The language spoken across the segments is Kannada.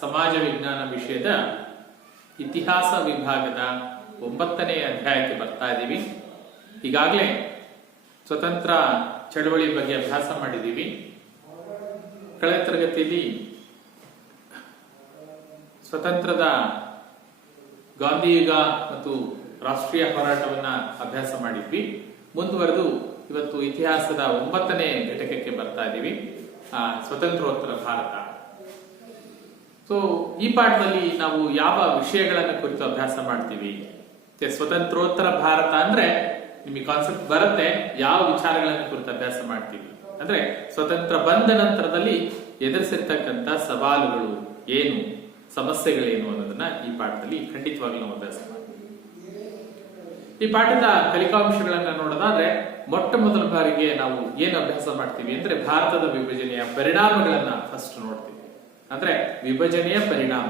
ಸಮಾಜ ವಿಜ್ಞಾನ ವಿಷಯದ ಇತಿಹಾಸ ವಿಭಾಗದ 9ನೇ ಅಧ್ಯಾಯಕ್ಕೆ ಬರ್ತಾ ಇದ್ದೀವಿ. ಈಗಾಗಲೇ ಸ್ವತಂತ್ರ ಚಳವಳಿ ಬಗ್ಗೆ ಅಭ್ಯಾಸ ಮಾಡಿದ್ದೀವಿ. ಕಳೆದ ತರಗತಿಯಲ್ಲಿ ಸ್ವತಂತ್ರದ ಗಾಂಧಿಯುಗ ಮತ್ತು ರಾಷ್ಟ್ರೀಯ ಹೋರಾಟವನ್ನ ಅಭ್ಯಾಸ ಮಾಡಿದ್ವಿ. ಮುಂದುವರೆದು ಇವತ್ತು ಇತಿಹಾಸದ 9ನೇ ಘಟಕಕ್ಕೆ ಬರ್ತಾ ಇದ್ದೀವಿ, ಸ್ವತಂತ್ರೋತ್ತರ ಭಾರತ. ಸೊ ಈ ಪಾಠದಲ್ಲಿ ನಾವು ಯಾವ ವಿಷಯಗಳನ್ನು ಕುರಿತು ಅಭ್ಯಾಸ ಮಾಡ್ತೀವಿ? ಸ್ವತಂತ್ರೋತ್ತರ ಭಾರತ ಅಂದ್ರೆ ನಿಮಗೆ ಕಾನ್ಸೆಪ್ಟ್ ಬರುತ್ತೆ, ಯಾವ ವಿಚಾರಗಳನ್ನು ಕುರಿತು ಅಭ್ಯಾಸ ಮಾಡ್ತೀವಿ ಅಂದ್ರೆ ಸ್ವತಂತ್ರ ಬಂದ ನಂತರದಲ್ಲಿ ಎದುರಿಸಿರ್ತಕ್ಕಂಥ ಸವಾಲುಗಳು ಏನು, ಸಮಸ್ಯೆಗಳೇನು ಅನ್ನೋದನ್ನ ಈ ಪಾಠದಲ್ಲಿ ಖಂಡಿತವಾಗ್ಲೂ ನಾವು ಅಭ್ಯಾಸ ಮಾಡ್ತೀವಿ. ಈ ಪಾಠದ ಕಲಿಕಾಂಶಗಳನ್ನ ನೋಡೋದಾದ್ರೆ ಮೊಟ್ಟ ಮೊದಲ ಬಾರಿಗೆ ನಾವು ಏನು ಅಭ್ಯಾಸ ಮಾಡ್ತೀವಿ ಅಂದ್ರೆ ಭಾರತದ ವಿಭಜನೆಯ ಪರಿಣಾಮಗಳನ್ನ ಫಸ್ಟ್ ನೋಡ್ತೀವಿ. ಅಂದ್ರೆ ವಿಭಜನೆಯ ಪರಿಣಾಮ,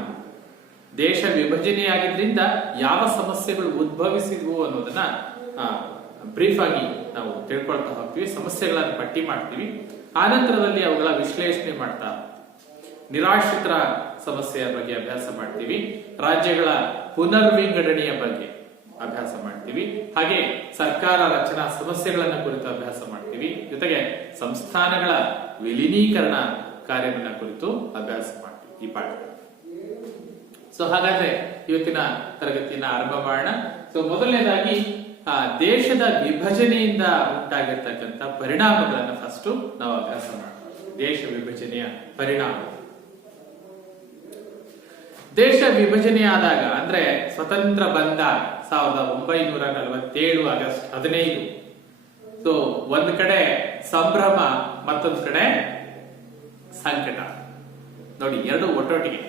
ದೇಶ ವಿಭಜನೆಯಾಗಿದ್ರಿಂದ ಯಾವ ಸಮಸ್ಯೆಗಳು ಉದ್ಭವಿಸಿದ್ವು ಅನ್ನೋದನ್ನ ಬ್ರೀಫ್ ಆಗಿ ನಾವು ತಿಳ್ಕೊಳ್ತಾ ಹೋಗ್ತೀವಿ. ಸಮಸ್ಯೆಗಳನ್ನು ಪಟ್ಟಿ ಮಾಡ್ತೀವಿ, ಆನಂತರದಲ್ಲಿ ಅವುಗಳ ವಿಶ್ಲೇಷಣೆ ಮಾಡ್ತಾ ನಿರಾಶ್ರಿತರ ಸಮಸ್ಯೆಯ ಬಗ್ಗೆ ಅಭ್ಯಾಸ ಮಾಡ್ತೀವಿ, ರಾಜ್ಯಗಳ ಪುನರ್ವಿಂಗಡಣೆಯ ಬಗ್ಗೆ ಅಭ್ಯಾಸ ಮಾಡ್ತೀವಿ, ಹಾಗೆ ಸರ್ಕಾರ ರಚನಾ ಸಮಸ್ಯೆಗಳನ್ನ ಕುರಿತು ಅಭ್ಯಾಸ ಮಾಡ್ತೀವಿ, ಜೊತೆಗೆ ಸಂಸ್ಥಾನಗಳ ವಿಲೀನೀಕರಣ ಕಾರ್ಯವನ್ನ ಕುರಿತು ಅಭ್ಯಾಸ ಮಾಡ್ತೀವಿ ಈ ಪಾಠ. ಸೊ ಹಾಗಾದ್ರೆ ಇವತ್ತಿನ ತರಗತಿಯನ್ನ ಆರಂಭ ಮಾಡೋಣ. ಸೊ ಮೊದಲನೇದಾಗಿ ದೇಶದ ವಿಭಜನೆಯಿಂದ ಉಂಟಾಗಿರ್ತಕ್ಕಂಥ ಪರಿಣಾಮಗಳನ್ನ ಫಸ್ಟ್ ನಾವು ಅಭ್ಯಾಸ ಮಾಡ್ತೀವಿ. ದೇಶ ವಿಭಜನೆಯ ಪರಿಣಾಮ. ದೇಶ ವಿಭಜನೆಯಾದಾಗ ಅಂದ್ರೆ ಸ್ವತಂತ್ರ ಬಂದ 1947 ಆಗಸ್ಟ್ 15. ಸೊ ಒಂದ್ ಕಡೆ ಸಂಭ್ರಮ, ಮತ್ತೊಂದ್ ಕಡೆ ಸಂಕಟ. ನೋಡಿ, ಎರಡು ಒಟ್ಟೊಟ್ಟಿಗೆ.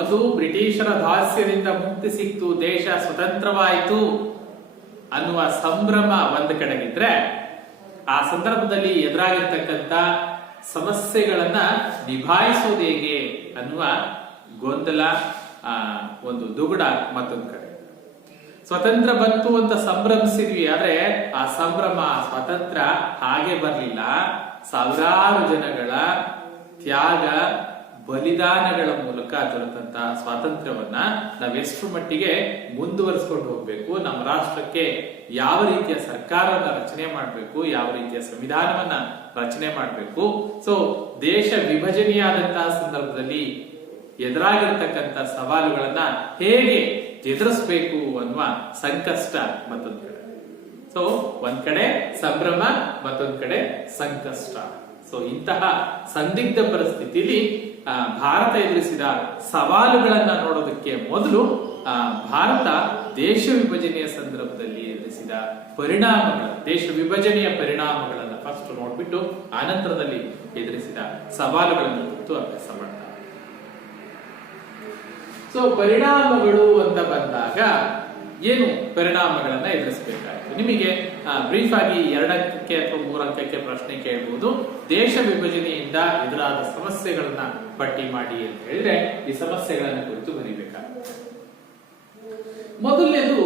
ಒಂದು ಬ್ರಿಟಿಷರ ದಾಸ್ಯದಿಂದ ಮುಕ್ತಿ ಸಿಕ್ತು, ದೇಶ ಸ್ವತಂತ್ರವಾಯಿತು ಅನ್ನುವ ಸಂಭ್ರಮ ಒಂದ್ ಕಡೆಗಿದ್ರೆ, ಆ ಸಂದರ್ಭದಲ್ಲಿ ಎದುರಾಗಿರ್ತಕ್ಕಂಥ ಸಮಸ್ಯೆಗಳನ್ನ ನಿಭಾಯಿಸೋದು ಹೇಗೆ ಅನ್ನುವ ಗೊಂದಲ, ಒಂದು ದುಗುಡ ಮತ್ತೊಂದು ಕಡೆ. ಸ್ವತಂತ್ರ ಬಂತು ಅಂತ ಸಂಭ್ರಮಿಸಿದ್ವಿ, ಆದ್ರೆ ಆ ಸಂಭ್ರಮ, ಸ್ವಾತಂತ್ರ್ಯ ಹಾಗೆ ಬರ್ಲಿಲ್ಲ. ಸಾವಿರಾರು ಜನಗಳ ತ್ಯಾಗ, ಬಲಿದಾನಗಳ ಮೂಲಕ ದೊರೆತಂತ ಸ್ವಾತಂತ್ರ್ಯವನ್ನ ನಾವೆಷ್ಟು ಮಟ್ಟಿಗೆ ಮುಂದುವರಿಸಿಕೊಂಡು ಹೋಗ್ಬೇಕು, ನಮ್ಮ ರಾಷ್ಟ್ರಕ್ಕೆ ಯಾವ ರೀತಿಯ ಸರ್ಕಾರವನ್ನ ರಚನೆ ಮಾಡಬೇಕು, ಯಾವ ರೀತಿಯ ಸಂವಿಧಾನವನ್ನ ರಚನೆ ಮಾಡಬೇಕು. ಸೊ ದೇಶ ವಿಭಜನೆಯಾದಂತಹ ಸಂದರ್ಭದಲ್ಲಿ ಎದುರಾಗಿರ್ತಕ್ಕಂಥ ಸವಾಲುಗಳನ್ನ ಹೇಗೆ ಎದುರಿಸಬೇಕು ಅನ್ನುವ ಸಂಕಷ್ಟ ಮತ್ತೊಂದು ಕಡೆ. ಸೊ ಒಂದ್ ಕಡೆ ಸಂಭ್ರಮ, ಮತ್ತೊಂದ್ ಕಡೆ ಸಂಕಷ್ಟ. ಸೊ ಇಂತಹ ಸಂದಿಗ್ಧ ಪರಿಸ್ಥಿತಿಯಲ್ಲಿ ಭಾರತ ಎದುರಿಸಿದ ಸವಾಲುಗಳನ್ನ ನೋಡೋದಕ್ಕೆ ಮೊದಲು ಭಾರತ ದೇಶ ವಿಭಜನೆಯ ಸಂದರ್ಭದಲ್ಲಿ ಎದುರಿಸಿದ ಪರಿಣಾಮಗಳು, ದೇಶ ವಿಭಜನೆಯ ಪರಿಣಾಮಗಳನ್ನ ಫಸ್ಟ್ ನೋಡ್ಬಿಟ್ಟು ಆನಂತರದಲ್ಲಿ ಎದುರಿಸಿದ ಸವಾಲುಗಳನ್ನು ಕುರಿತು ಅಭ್ಯಾಸ ಮಾಡ್ತಾರೆ. ಸೊ ಪರಿಣಾಮಗಳು ಅಂತ ಬಂದಾಗ ಏನು ಪರಿಣಾಮಗಳನ್ನ ಎದುರಿಸಬೇಕಾಯಿತು? ನಿಮಗೆ ಬ್ರೀಫ್ ಆಗಿ 2 ಅಂಕಕ್ಕೆ ಅಥವಾ 3 ಅಂಕಕ್ಕೆ ಪ್ರಶ್ನೆ ಕೇಳಬಹುದು. ದೇಶ ವಿಭಜನೆಯಿಂದ ಎದುರಾದ ಸಮಸ್ಯೆಗಳನ್ನ ಪಟ್ಟಿ ಮಾಡಿ ಅಂತ ಹೇಳಿದ್ರೆ ಈ ಸಮಸ್ಯೆಗಳನ್ನ ಕುರಿತು ಬರೀಬೇಕಾಗುತ್ತೆ. ಮೊದಲನೇದು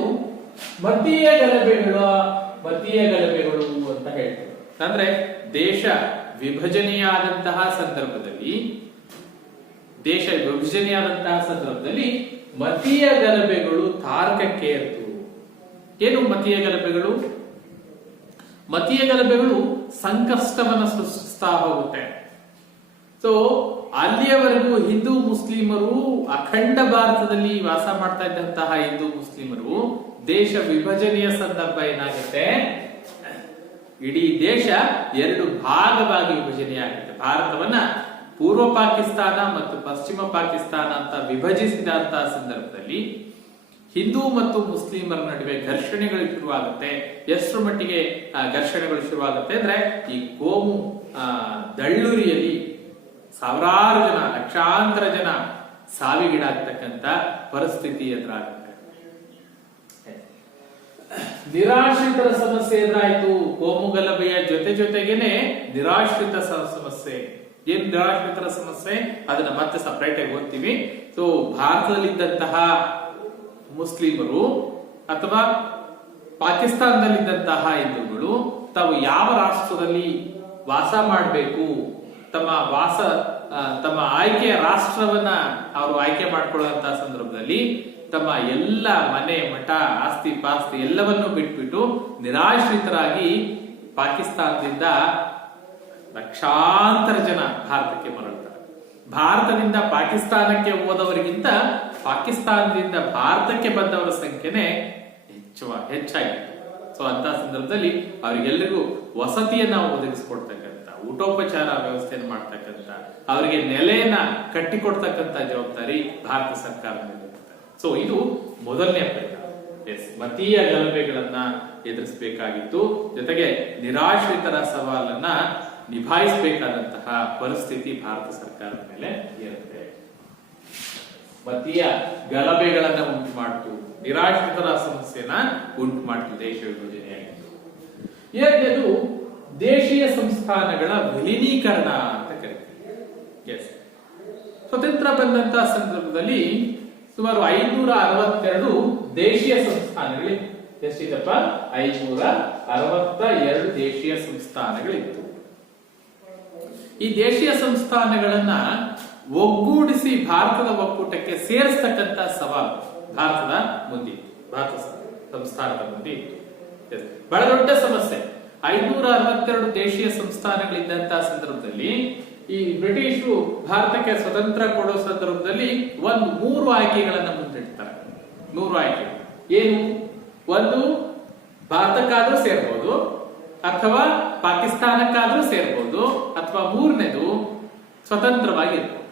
ಮತೀಯ ಗಲಭೆಗಳು ಅಂತ ಹೇಳ್ತೇವೆ. ಅಂದ್ರೆ ದೇಶ ವಿಭಜನೆಯಾದಂತಹ ಸಂದರ್ಭದಲ್ಲಿ ಮತೀಯ ಗಲಭೆಗಳು ತಾರಕಕ್ಕೆ ಏರಿತು. ಏನು ಮತೀಯ ಗಲಭೆಗಳು? ಮತೀಯ ಗಲಭೆಗಳು ಸಂಕಷ್ಟವನ್ನು ಸೃಷ್ಟಿಸ್ತಾ ಹೋಗುತ್ತೆ. ಸೊ ಅಲ್ಲಿಯವರೆಗೂ ಹಿಂದೂ ಮುಸ್ಲಿಮರು ಅಖಂಡ ಭಾರತದಲ್ಲಿ ವಾಸ ಮಾಡ್ತಾ ಇದ್ದಂತಹ ಹಿಂದೂ ಮುಸ್ಲಿಮರು ದೇಶ ವಿಭಜನೆಯ ಸಂದರ್ಭ ಏನಾಗುತ್ತೆ, ಇಡೀ ದೇಶ 2 ಭಾಗವಾಗಿ ವಿಭಜನೆಯಾಗುತ್ತೆ. ಭಾರತವನ್ನ ಪೂರ್ವ ಪಾಕಿಸ್ತಾನ ಮತ್ತು ಪಶ್ಚಿಮ ಪಾಕಿಸ್ತಾನ ಅಂತ ವಿಭಜಿಸಿದಂತಹ ಸಂದರ್ಭದಲ್ಲಿ ಹಿಂದೂ ಮತ್ತು ಮುಸ್ಲಿಮರ ನಡುವೆ ಘರ್ಷಣೆಗಳು ಶುರುವಾಗುತ್ತೆ. ಎಷ್ಟರ ಮಟ್ಟಿಗೆ ಘರ್ಷಣೆಗಳು ಶುರುವಾಗುತ್ತೆ ಅಂದ್ರೆ ಈ ಕೋಮು ದಳ್ಳೂರಿಯಲ್ಲಿ ಸಾವಿರಾರು ಜನ, ಲಕ್ಷಾಂತರ ಜನ ಸಾವಿಗೀಡಾಗ್ತಕ್ಕಂಥ ಪರಿಸ್ಥಿತಿ ಎದುರಾಗುತ್ತೆ. ನಿರಾಶ್ರಿತರ ಸಮಸ್ಯೆ ಎದುರಾಯಿತು. ಕೋಮು ಗಲಭೆಯ ಜೊತೆಗೇನೆ ನಿರಾಶ್ರಿತ ಸಮಸ್ಯೆ. ಏನ್ ನಿರಾಶ್ರಿತರ ಸಮಸ್ಯೆ ಅದನ್ನ ಮತ್ತೆ ಸಪರೇಟ್ ಆಗಿ ಓದ್ತೀವಿ. ಸೊ ಭಾರತದಲ್ಲಿದ್ದಂತಹ ಮುಸ್ಲಿಮರು ಅಥವಾ ಪಾಕಿಸ್ತಾನದಲ್ಲಿದ್ದಂತಹ ಹಿಂದೂಗಳು ತಾವು ಯಾವ ರಾಷ್ಟ್ರದಲ್ಲಿ ವಾಸ ಮಾಡಬೇಕು, ತಮ್ಮ ವಾಸ ತಮ್ಮ ಆಯ್ಕೆಯ ರಾಷ್ಟ್ರವನ್ನ ಅವರು ಆಯ್ಕೆ ಮಾಡಿಕೊಳ್ಳುವಂತಹ ಸಂದರ್ಭದಲ್ಲಿ ತಮ್ಮ ಎಲ್ಲ ಮನೆ ಮಠ ಆಸ್ತಿ ಪಾಸ್ತಿ ಎಲ್ಲವನ್ನೂ ಬಿಟ್ಬಿಟ್ಟು ನಿರಾಶ್ರಿತರಾಗಿ ಪಾಕಿಸ್ತಾನದಿಂದ ಲಕ್ಷಾಂತರ ಜನ ಭಾರತಕ್ಕೆ ಮರಳುತ್ತಾರೆ. ಭಾರತದಿಂದ ಪಾಕಿಸ್ತಾನಕ್ಕೆ ಹೋದವರಿಗಿಂತ ಪಾಕಿಸ್ತಾನದಿಂದ ಭಾರತಕ್ಕೆ ಬಂದವರ ಸಂಖ್ಯೆನೇ ಹೆಚ್ಚಾಗಿದೆ. ಸೊ ಅಂತ ಸಂದರ್ಭದಲ್ಲಿ ಅವರಿಗೆಲ್ಲರಿಗೂ ವಸತಿಯನ್ನ ಒದಗಿಸಿಕೊಡ್ತಕ್ಕಂಥ, ಊಟೋಪಚಾರ ವ್ಯವಸ್ಥೆಯನ್ನು ಮಾಡ್ತಕ್ಕಂಥ, ಅವರಿಗೆ ನೆಲೆಯನ್ನ ಕಟ್ಟಿಕೊಡ್ತಕ್ಕಂಥ ಜವಾಬ್ದಾರಿ ಭಾರತ ಸರ್ಕಾರದ ಮೇಲೆ ಇರುತ್ತೆ. ಸೊ ಇದು ಮೊದಲನೇ ಪ್ರಯತ್ನ. ಮತೀಯ ಗಲಭೆಗಳನ್ನ ಎದುರಿಸಬೇಕಾಗಿತ್ತು, ಜೊತೆಗೆ ನಿರಾಶ್ರಿತರ ಸವಾಲನ್ನ ನಿಭಾಯಿಸಬೇಕಾದಂತಹ ಪರಿಸ್ಥಿತಿ ಭಾರತ ಸರ್ಕಾರದ ಮೇಲೆ ಇರುತ್ತೆ. ಮತೀಯ ಗಲಭೆಗಳನ್ನ ಉಂಟು ಮಾಡ್ತು, ನಿರಾಶ್ರಿತರ ಸಮಸ್ಯೆನ ಉಂಟು ಮಾಡ್ತು ದೇಶ ವಿಭಜನೆಯಾಗಿತ್ತು. ಎರಡನೇದು ದೇಶೀಯ ಸಂಸ್ಥಾನಗಳ ವಿಲೀನೀಕರಣ ಅಂತ ಕರಿತೀವಿ. ಸ್ವತಂತ್ರ ಬಂದಂತಹ ಸಂದರ್ಭದಲ್ಲಿ ಸುಮಾರು 562 ದೇಶೀಯ ಸಂಸ್ಥಾನಗಳಿತ್ತು. ಎಷ್ಟಿದಪ್ಪ? 562 ದೇಶೀಯ ಸಂಸ್ಥಾನಗಳಿತ್ತು. ಈ ದೇಶೀಯ ಸಂಸ್ಥಾನಗಳನ್ನ ಒಗ್ಗೂಡಿಸಿ ಭಾರತದ ಒಕ್ಕೂಟಕ್ಕೆ ಸೇರಿಸ್ತಕ್ಕಂಥ ಸವಾಲು ಭಾರತದ ಮುಂದೆ, ಭಾರತ ಸಂಸ್ಥಾನದ ಮುಂದೆ ಇತ್ತು. ಬಹಳ ದೊಡ್ಡ ಸಮಸ್ಯೆ. 562 ದೇಶೀಯ ಸಂಸ್ಥಾನಗಳಿದ್ದಂತಹ ಸಂದರ್ಭದಲ್ಲಿ ಈ ಬ್ರಿಟಿಷರು ಭಾರತಕ್ಕೆ ಸ್ವತಂತ್ರ ಕೊಡೋ ಸಂದರ್ಭದಲ್ಲಿ 3 ಆಯ್ಕೆಗಳನ್ನ ಮುಂದಿಡ್ತಾರೆ. 3 ಆಯ್ಕೆ ಏನು? ಒಂದು, ಭಾರತಕ್ಕಾದ್ರೂ ಸೇರ್ಬೋದು, ಅಥವಾ ಪಾಕಿಸ್ತಾನಕ್ಕಾದ್ರೂ ಸೇರ್ಬೋದು, ಅಥವಾ ಮೂರನೇದು ಸ್ವತಂತ್ರವಾಗಿರ್ಬೋದು.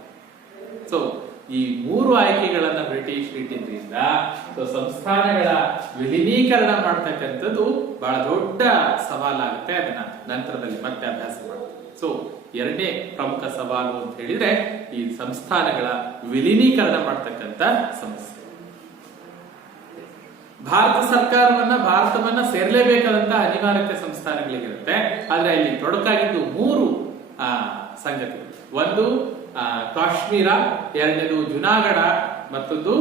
ಸೊ ಈ 3 ಆಯ್ಕೆಗಳನ್ನ ಬ್ರಿಟಿಷ್ ಇಟ್ಟಿದ್ರಿಂದ ಸಂಸ್ಥಾನಗಳ ವಿಲೀನೀಕರಣ ಮಾಡ್ತಕ್ಕಂಥದ್ದು ಬಹಳ ದೊಡ್ಡ ಸವಾಲಾಗುತ್ತೆ. ಅದನ್ನ ನಂತರದಲ್ಲಿ ಮತ್ತೆ ಅಭ್ಯಾಸ ಮಾಡ್ತೀವಿ. ಸೊ ಎರಡನೇ ಪ್ರಮುಖ ಸವಾಲು ಅಂತ ಹೇಳಿದ್ರೆ ಈ ಸಂಸ್ಥಾನಗಳ ವಿಲೀನೀಕರಣ ಮಾಡ್ತಕ್ಕಂಥ ಸಮಸ್ಯೆ. ಭಾರತ ಸರ್ಕಾರವನ್ನ, ಭಾರತವನ್ನ ಸೇರ್ಲೇಬೇಕಾದಂತಹ ಅನಿವಾರ್ಯತೆ ಸಂಸ್ಥಾನಗಳಿಗಿರುತ್ತೆ. ಆದ್ರೆ ಇಲ್ಲಿ ತೊಡಕಾಗಿದ್ದು 3 ಸಂಗತಿಗಳು. ಒಂದು ಕಾಶ್ಮೀರ, ಎರಡನೇದು ಜುನಾಗಢ, ಮತ್ತೊಂದು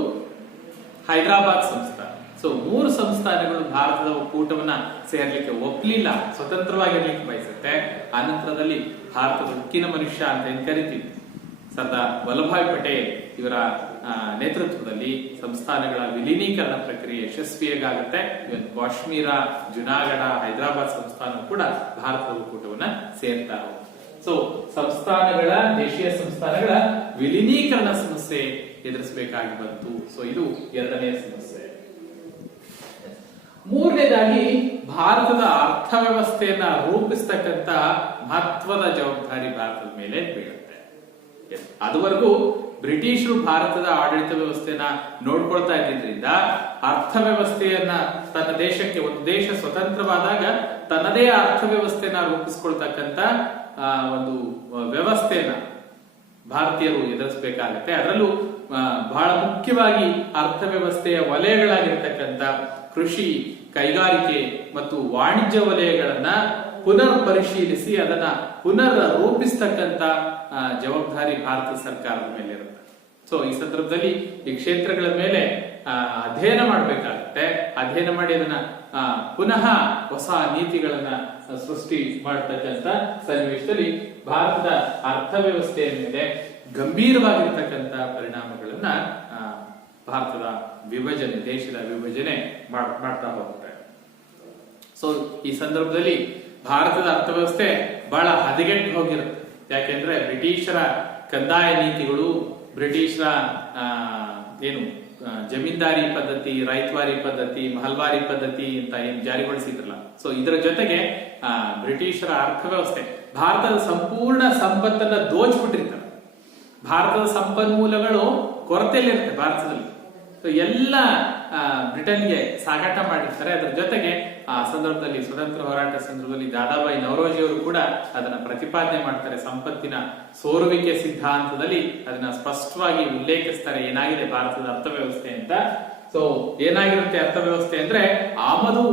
ಹೈದರಾಬಾದ್ ಸಂಸ್ಥಾನ. ಸೊ 3 ಸಂಸ್ಥಾನಗಳು ಭಾರತದ ಒಕ್ಕೂಟವನ್ನ ಸೇರ್ಲಿಕ್ಕೆ ಒಪ್ಲಿಲ್ಲ, ಸ್ವತಂತ್ರವಾಗಿರ್ಲಿಕ್ಕೆ ಬಯಸುತ್ತೆ. ಆನಂತರದಲ್ಲಿ ಭಾರತದ ಉಕ್ಕಿನ ಮನುಷ್ಯ ಅಂತ ಏನ್ ಕರಿತೀವಿ, ಸರ್ದಾರ್ ವಲ್ಲಭಾಯ್ ಪಟೇಲ್ ಇವರ ನೇತೃತ್ವದಲ್ಲಿ ಸಂಸ್ಥಾನಗಳ ವಿಲೀನೀಕರಣ ಪ್ರಕ್ರಿಯೆ ಯಶಸ್ವಿಯಾಗುತ್ತೆ. ಇವತ್ತು ಕಾಶ್ಮೀರ, ಜುನಾಗಢ, ಹೈದರಾಬಾದ್ ಸಂಸ್ಥಾನ ಕೂಡ ಭಾರತದ ಒಕ್ಕೂಟವನ್ನ ಸೇರ್ತಾ ಹೋಗುತ್ತೆ. ಸೊ ಸಂಸ್ಥಾನಗಳ, ದೇಶೀಯ ಸಂಸ್ಥಾನಗಳ ವಿಲೀನೀಕರಣ ಸಮಸ್ಯೆ ಎದುರಿಸಬೇಕಾಗಿ ಬಂತು. ಸೊ ಇದು ಎರಡನೇ ಸಮಸ್ಯೆ. ಮೂರನೇದಾಗಿ ಭಾರತದ ಅರ್ಥವ್ಯವಸ್ಥೆಯನ್ನ ರೂಪಿಸ್ತಕ್ಕಂಥ ಮಹತ್ವದ ಜವಾಬ್ದಾರಿ ಭಾರತದ ಮೇಲೆ ಬೀಳುತ್ತೆ. ಅದುವರೆಗೂ ಬ್ರಿಟಿಷರು ಭಾರತದ ಆಡಳಿತ ವ್ಯವಸ್ಥೆಯನ್ನ ನೋಡ್ಕೊಳ್ತಾ ಇದ್ದಿದ್ರಿಂದ ಅರ್ಥವ್ಯವಸ್ಥೆಯನ್ನ ತನ್ನ ದೇಶಕ್ಕೆ, ಒಂದು ದೇಶ ಸ್ವತಂತ್ರವಾದಾಗ ತನ್ನದೇ ಅರ್ಥವ್ಯವಸ್ಥೆಯನ್ನ ರೂಪಿಸ್ಕೊಳ್ತಕ್ಕಂಥ ಒಂದು ವ್ಯವಸ್ಥೆಯನ್ನ ಭಾರತೀಯರು ಎದುರಿಸಬೇಕಾಗತ್ತೆ. ಅದರಲ್ಲೂ ಬಹಳ ಮುಖ್ಯವಾಗಿ ಅರ್ಥವ್ಯವಸ್ಥೆಯ ವಲಯಗಳಾಗಿರ್ತಕ್ಕಂಥ ಕೃಷಿ, ಕೈಗಾರಿಕೆ ಮತ್ತು ವಾಣಿಜ್ಯ ವಲಯಗಳನ್ನ ಪುನರ್ ಪರಿಶೀಲಿಸಿ ಅದನ್ನ ಪುನರ್ ರೂಪಿಸ್ತಕ್ಕಂಥ ಜವಾಬ್ದಾರಿ ಭಾರತ ಸರ್ಕಾರದ ಮೇಲೆ ಇರುತ್ತೆ. ಸೊ ಈ ಸಂದರ್ಭದಲ್ಲಿ ಈ ಕ್ಷೇತ್ರಗಳ ಮೇಲೆ ಅಧ್ಯಯನ ಮಾಡಬೇಕಾಗುತ್ತೆ. ಅಧ್ಯಯನ ಮಾಡಿ ಅದನ್ನ ಪುನಃ ಹೊಸ ನೀತಿಗಳನ್ನ ಸೃಷ್ಟಿ ಮಾಡತಕ್ಕಂಥ ಸನ್ನಿವೇಶದಲ್ಲಿ ಭಾರತದ ಅರ್ಥವ್ಯವಸ್ಥೆಯ ಮೇಲೆ ಗಂಭೀರವಾಗಿರ್ತಕ್ಕಂಥ ಪರಿಣಾಮಗಳನ್ನ ಭಾರತದ ವಿಭಜನೆ, ದೇಶದ ವಿಭಜನೆ ಮಾಡ್ತಾ ಹೋಗುತ್ತೆ. ಸೊ ಈ ಸಂದರ್ಭದಲ್ಲಿ ಭಾರತದ ಅರ್ಥವ್ಯವಸ್ಥೆ ಬಹಳ ಹದಗೆಟ್ಟು ಹೋಗಿರುತ್ತೆ. ಯಾಕೆಂದ್ರೆ ಬ್ರಿಟಿಷರ ಕಂದಾಯ ನೀತಿಗಳು, ಬ್ರಿಟಿಷರ ಜಮೀನ್ದಾರಿ ಪದ್ಧತಿ, ರೈತವಾರಿ ಪದ್ಧತಿ, ಮಹಲ್ವಾರಿ ಪದ್ಧತಿ ಅಂತ ಏನ್ ಜಾರಿಗೊಳಿಸಿದ್ರಲ್ಲ, ಸೊ ಇದರ ಜೊತೆಗೆ ಬ್ರಿಟಿಷರ ಅರ್ಥವ್ಯವಸ್ಥೆ ಭಾರತದ ಸಂಪೂರ್ಣ ಸಂಪತ್ತನ್ನ ದೋಚ್ಬಿಟ್ಟಿರ್ತಾರೆ. ಭಾರತದ ಸಂಪನ್ಮೂಲಗಳು ಕೊರತೆಯಲ್ಲಿರುತ್ತೆ ಭಾರತದಲ್ಲಿ. ಸೊ ಎಲ್ಲ ಬ್ರಿಟನ್ಗೆ ಸಾಗಾಟ ಮಾಡಿರ್ತಾರೆ. ಅದರ ಜೊತೆಗೆ ಆ ಸಂದರ್ಭದಲ್ಲಿ ಸ್ವತಂತ್ರ ಹೋರಾಟ ಸಂದರ್ಭದಲ್ಲಿ ದಾದಾಬಾಯಿ ನವರೋಜಿ ಅವರು ಕೂಡ ಅದನ್ನ ಪ್ರತಿಪಾದನೆ ಮಾಡ್ತಾರೆ. ಸಂಪತ್ತಿನ ಸೋರುವಿಕೆ ಸಿದ್ಧಾಂತದಲ್ಲಿ ಅದನ್ನ ಸ್ಪಷ್ಟವಾಗಿ ಉಲ್ಲೇಖಿಸ್ತಾರೆ, ಏನಾಗಿದೆ ಭಾರತದ ಅರ್ಥವ್ಯವಸ್ಥೆ ಅಂತ. ಸೊ ಏನಾಗಿರುತ್ತೆ ಅರ್ಥವ್ಯವಸ್ಥೆ ಅಂದ್ರೆ, ಆಮದು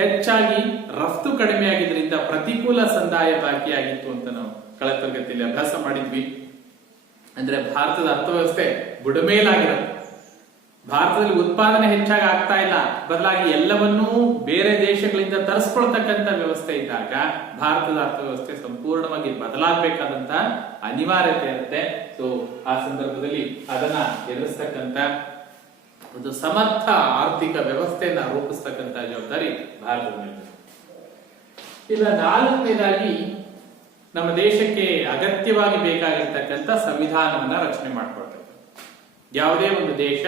ಹೆಚ್ಚಾಗಿ ರಫ್ತು ಕಡಿಮೆ ಆಗಿದ್ರಿಂದ ಪ್ರತಿಕೂಲ ಸಂದಾಯ ಬಾಕಿಯಾಗಿತ್ತು ಅಂತ ನಾವು ಕಳೆದ ತರಗತಿಯಲ್ಲಿ ಅಭ್ಯಾಸ ಮಾಡಿದ್ವಿ. ಅಂದ್ರೆ ಭಾರತದ ಅರ್ಥವ್ಯವಸ್ಥೆ ಬುಡಮೇಲಾಗಿರುತ್ತೆ. ಭಾರತದಲ್ಲಿ ಉತ್ಪಾದನೆ ಹೆಚ್ಚಾಗಿ ಆಗ್ತಾ ಇಲ್ಲ, ಬದಲಾಗಿ ಎಲ್ಲವನ್ನೂ ಬೇರೆ ದೇಶಗಳಿಂದ ತರಿಸ್ಕೊಳ್ತಕ್ಕಂಥ ವ್ಯವಸ್ಥೆ ಇದ್ದಾಗ ಭಾರತದ ಅರ್ಥವ್ಯವಸ್ಥೆ ಸಂಪೂರ್ಣವಾಗಿ ಬದಲಾಗಬೇಕಾದಂತ ಅನಿವಾರ್ಯತೆ ಇರುತ್ತೆ. ಸೊ ಆ ಸಂದರ್ಭದಲ್ಲಿ ಅದನ್ನ ಎದುರಿಸ್ತಕ್ಕಂಥ ಒಂದು ಸಮರ್ಥ ಆರ್ಥಿಕ ವ್ಯವಸ್ಥೆಯನ್ನ ರೂಪಿಸ್ತಕ್ಕಂಥ ಜವಾಬ್ದಾರಿ ಭಾರತದ ಮೇಲೆ. ಇನ್ನು ನಾಲ್ಕನೇದಾಗಿ ನಮ್ಮ ದೇಶಕ್ಕೆ ಅಗತ್ಯವಾಗಿ ಬೇಕಾಗಿರ್ತಕ್ಕಂಥ ಸಂವಿಧಾನವನ್ನ ರಚನೆ ಮಾಡ್ಕೊಳ್ತಕ್ಕಂಥ. ಯಾವುದೇ ಒಂದು ದೇಶ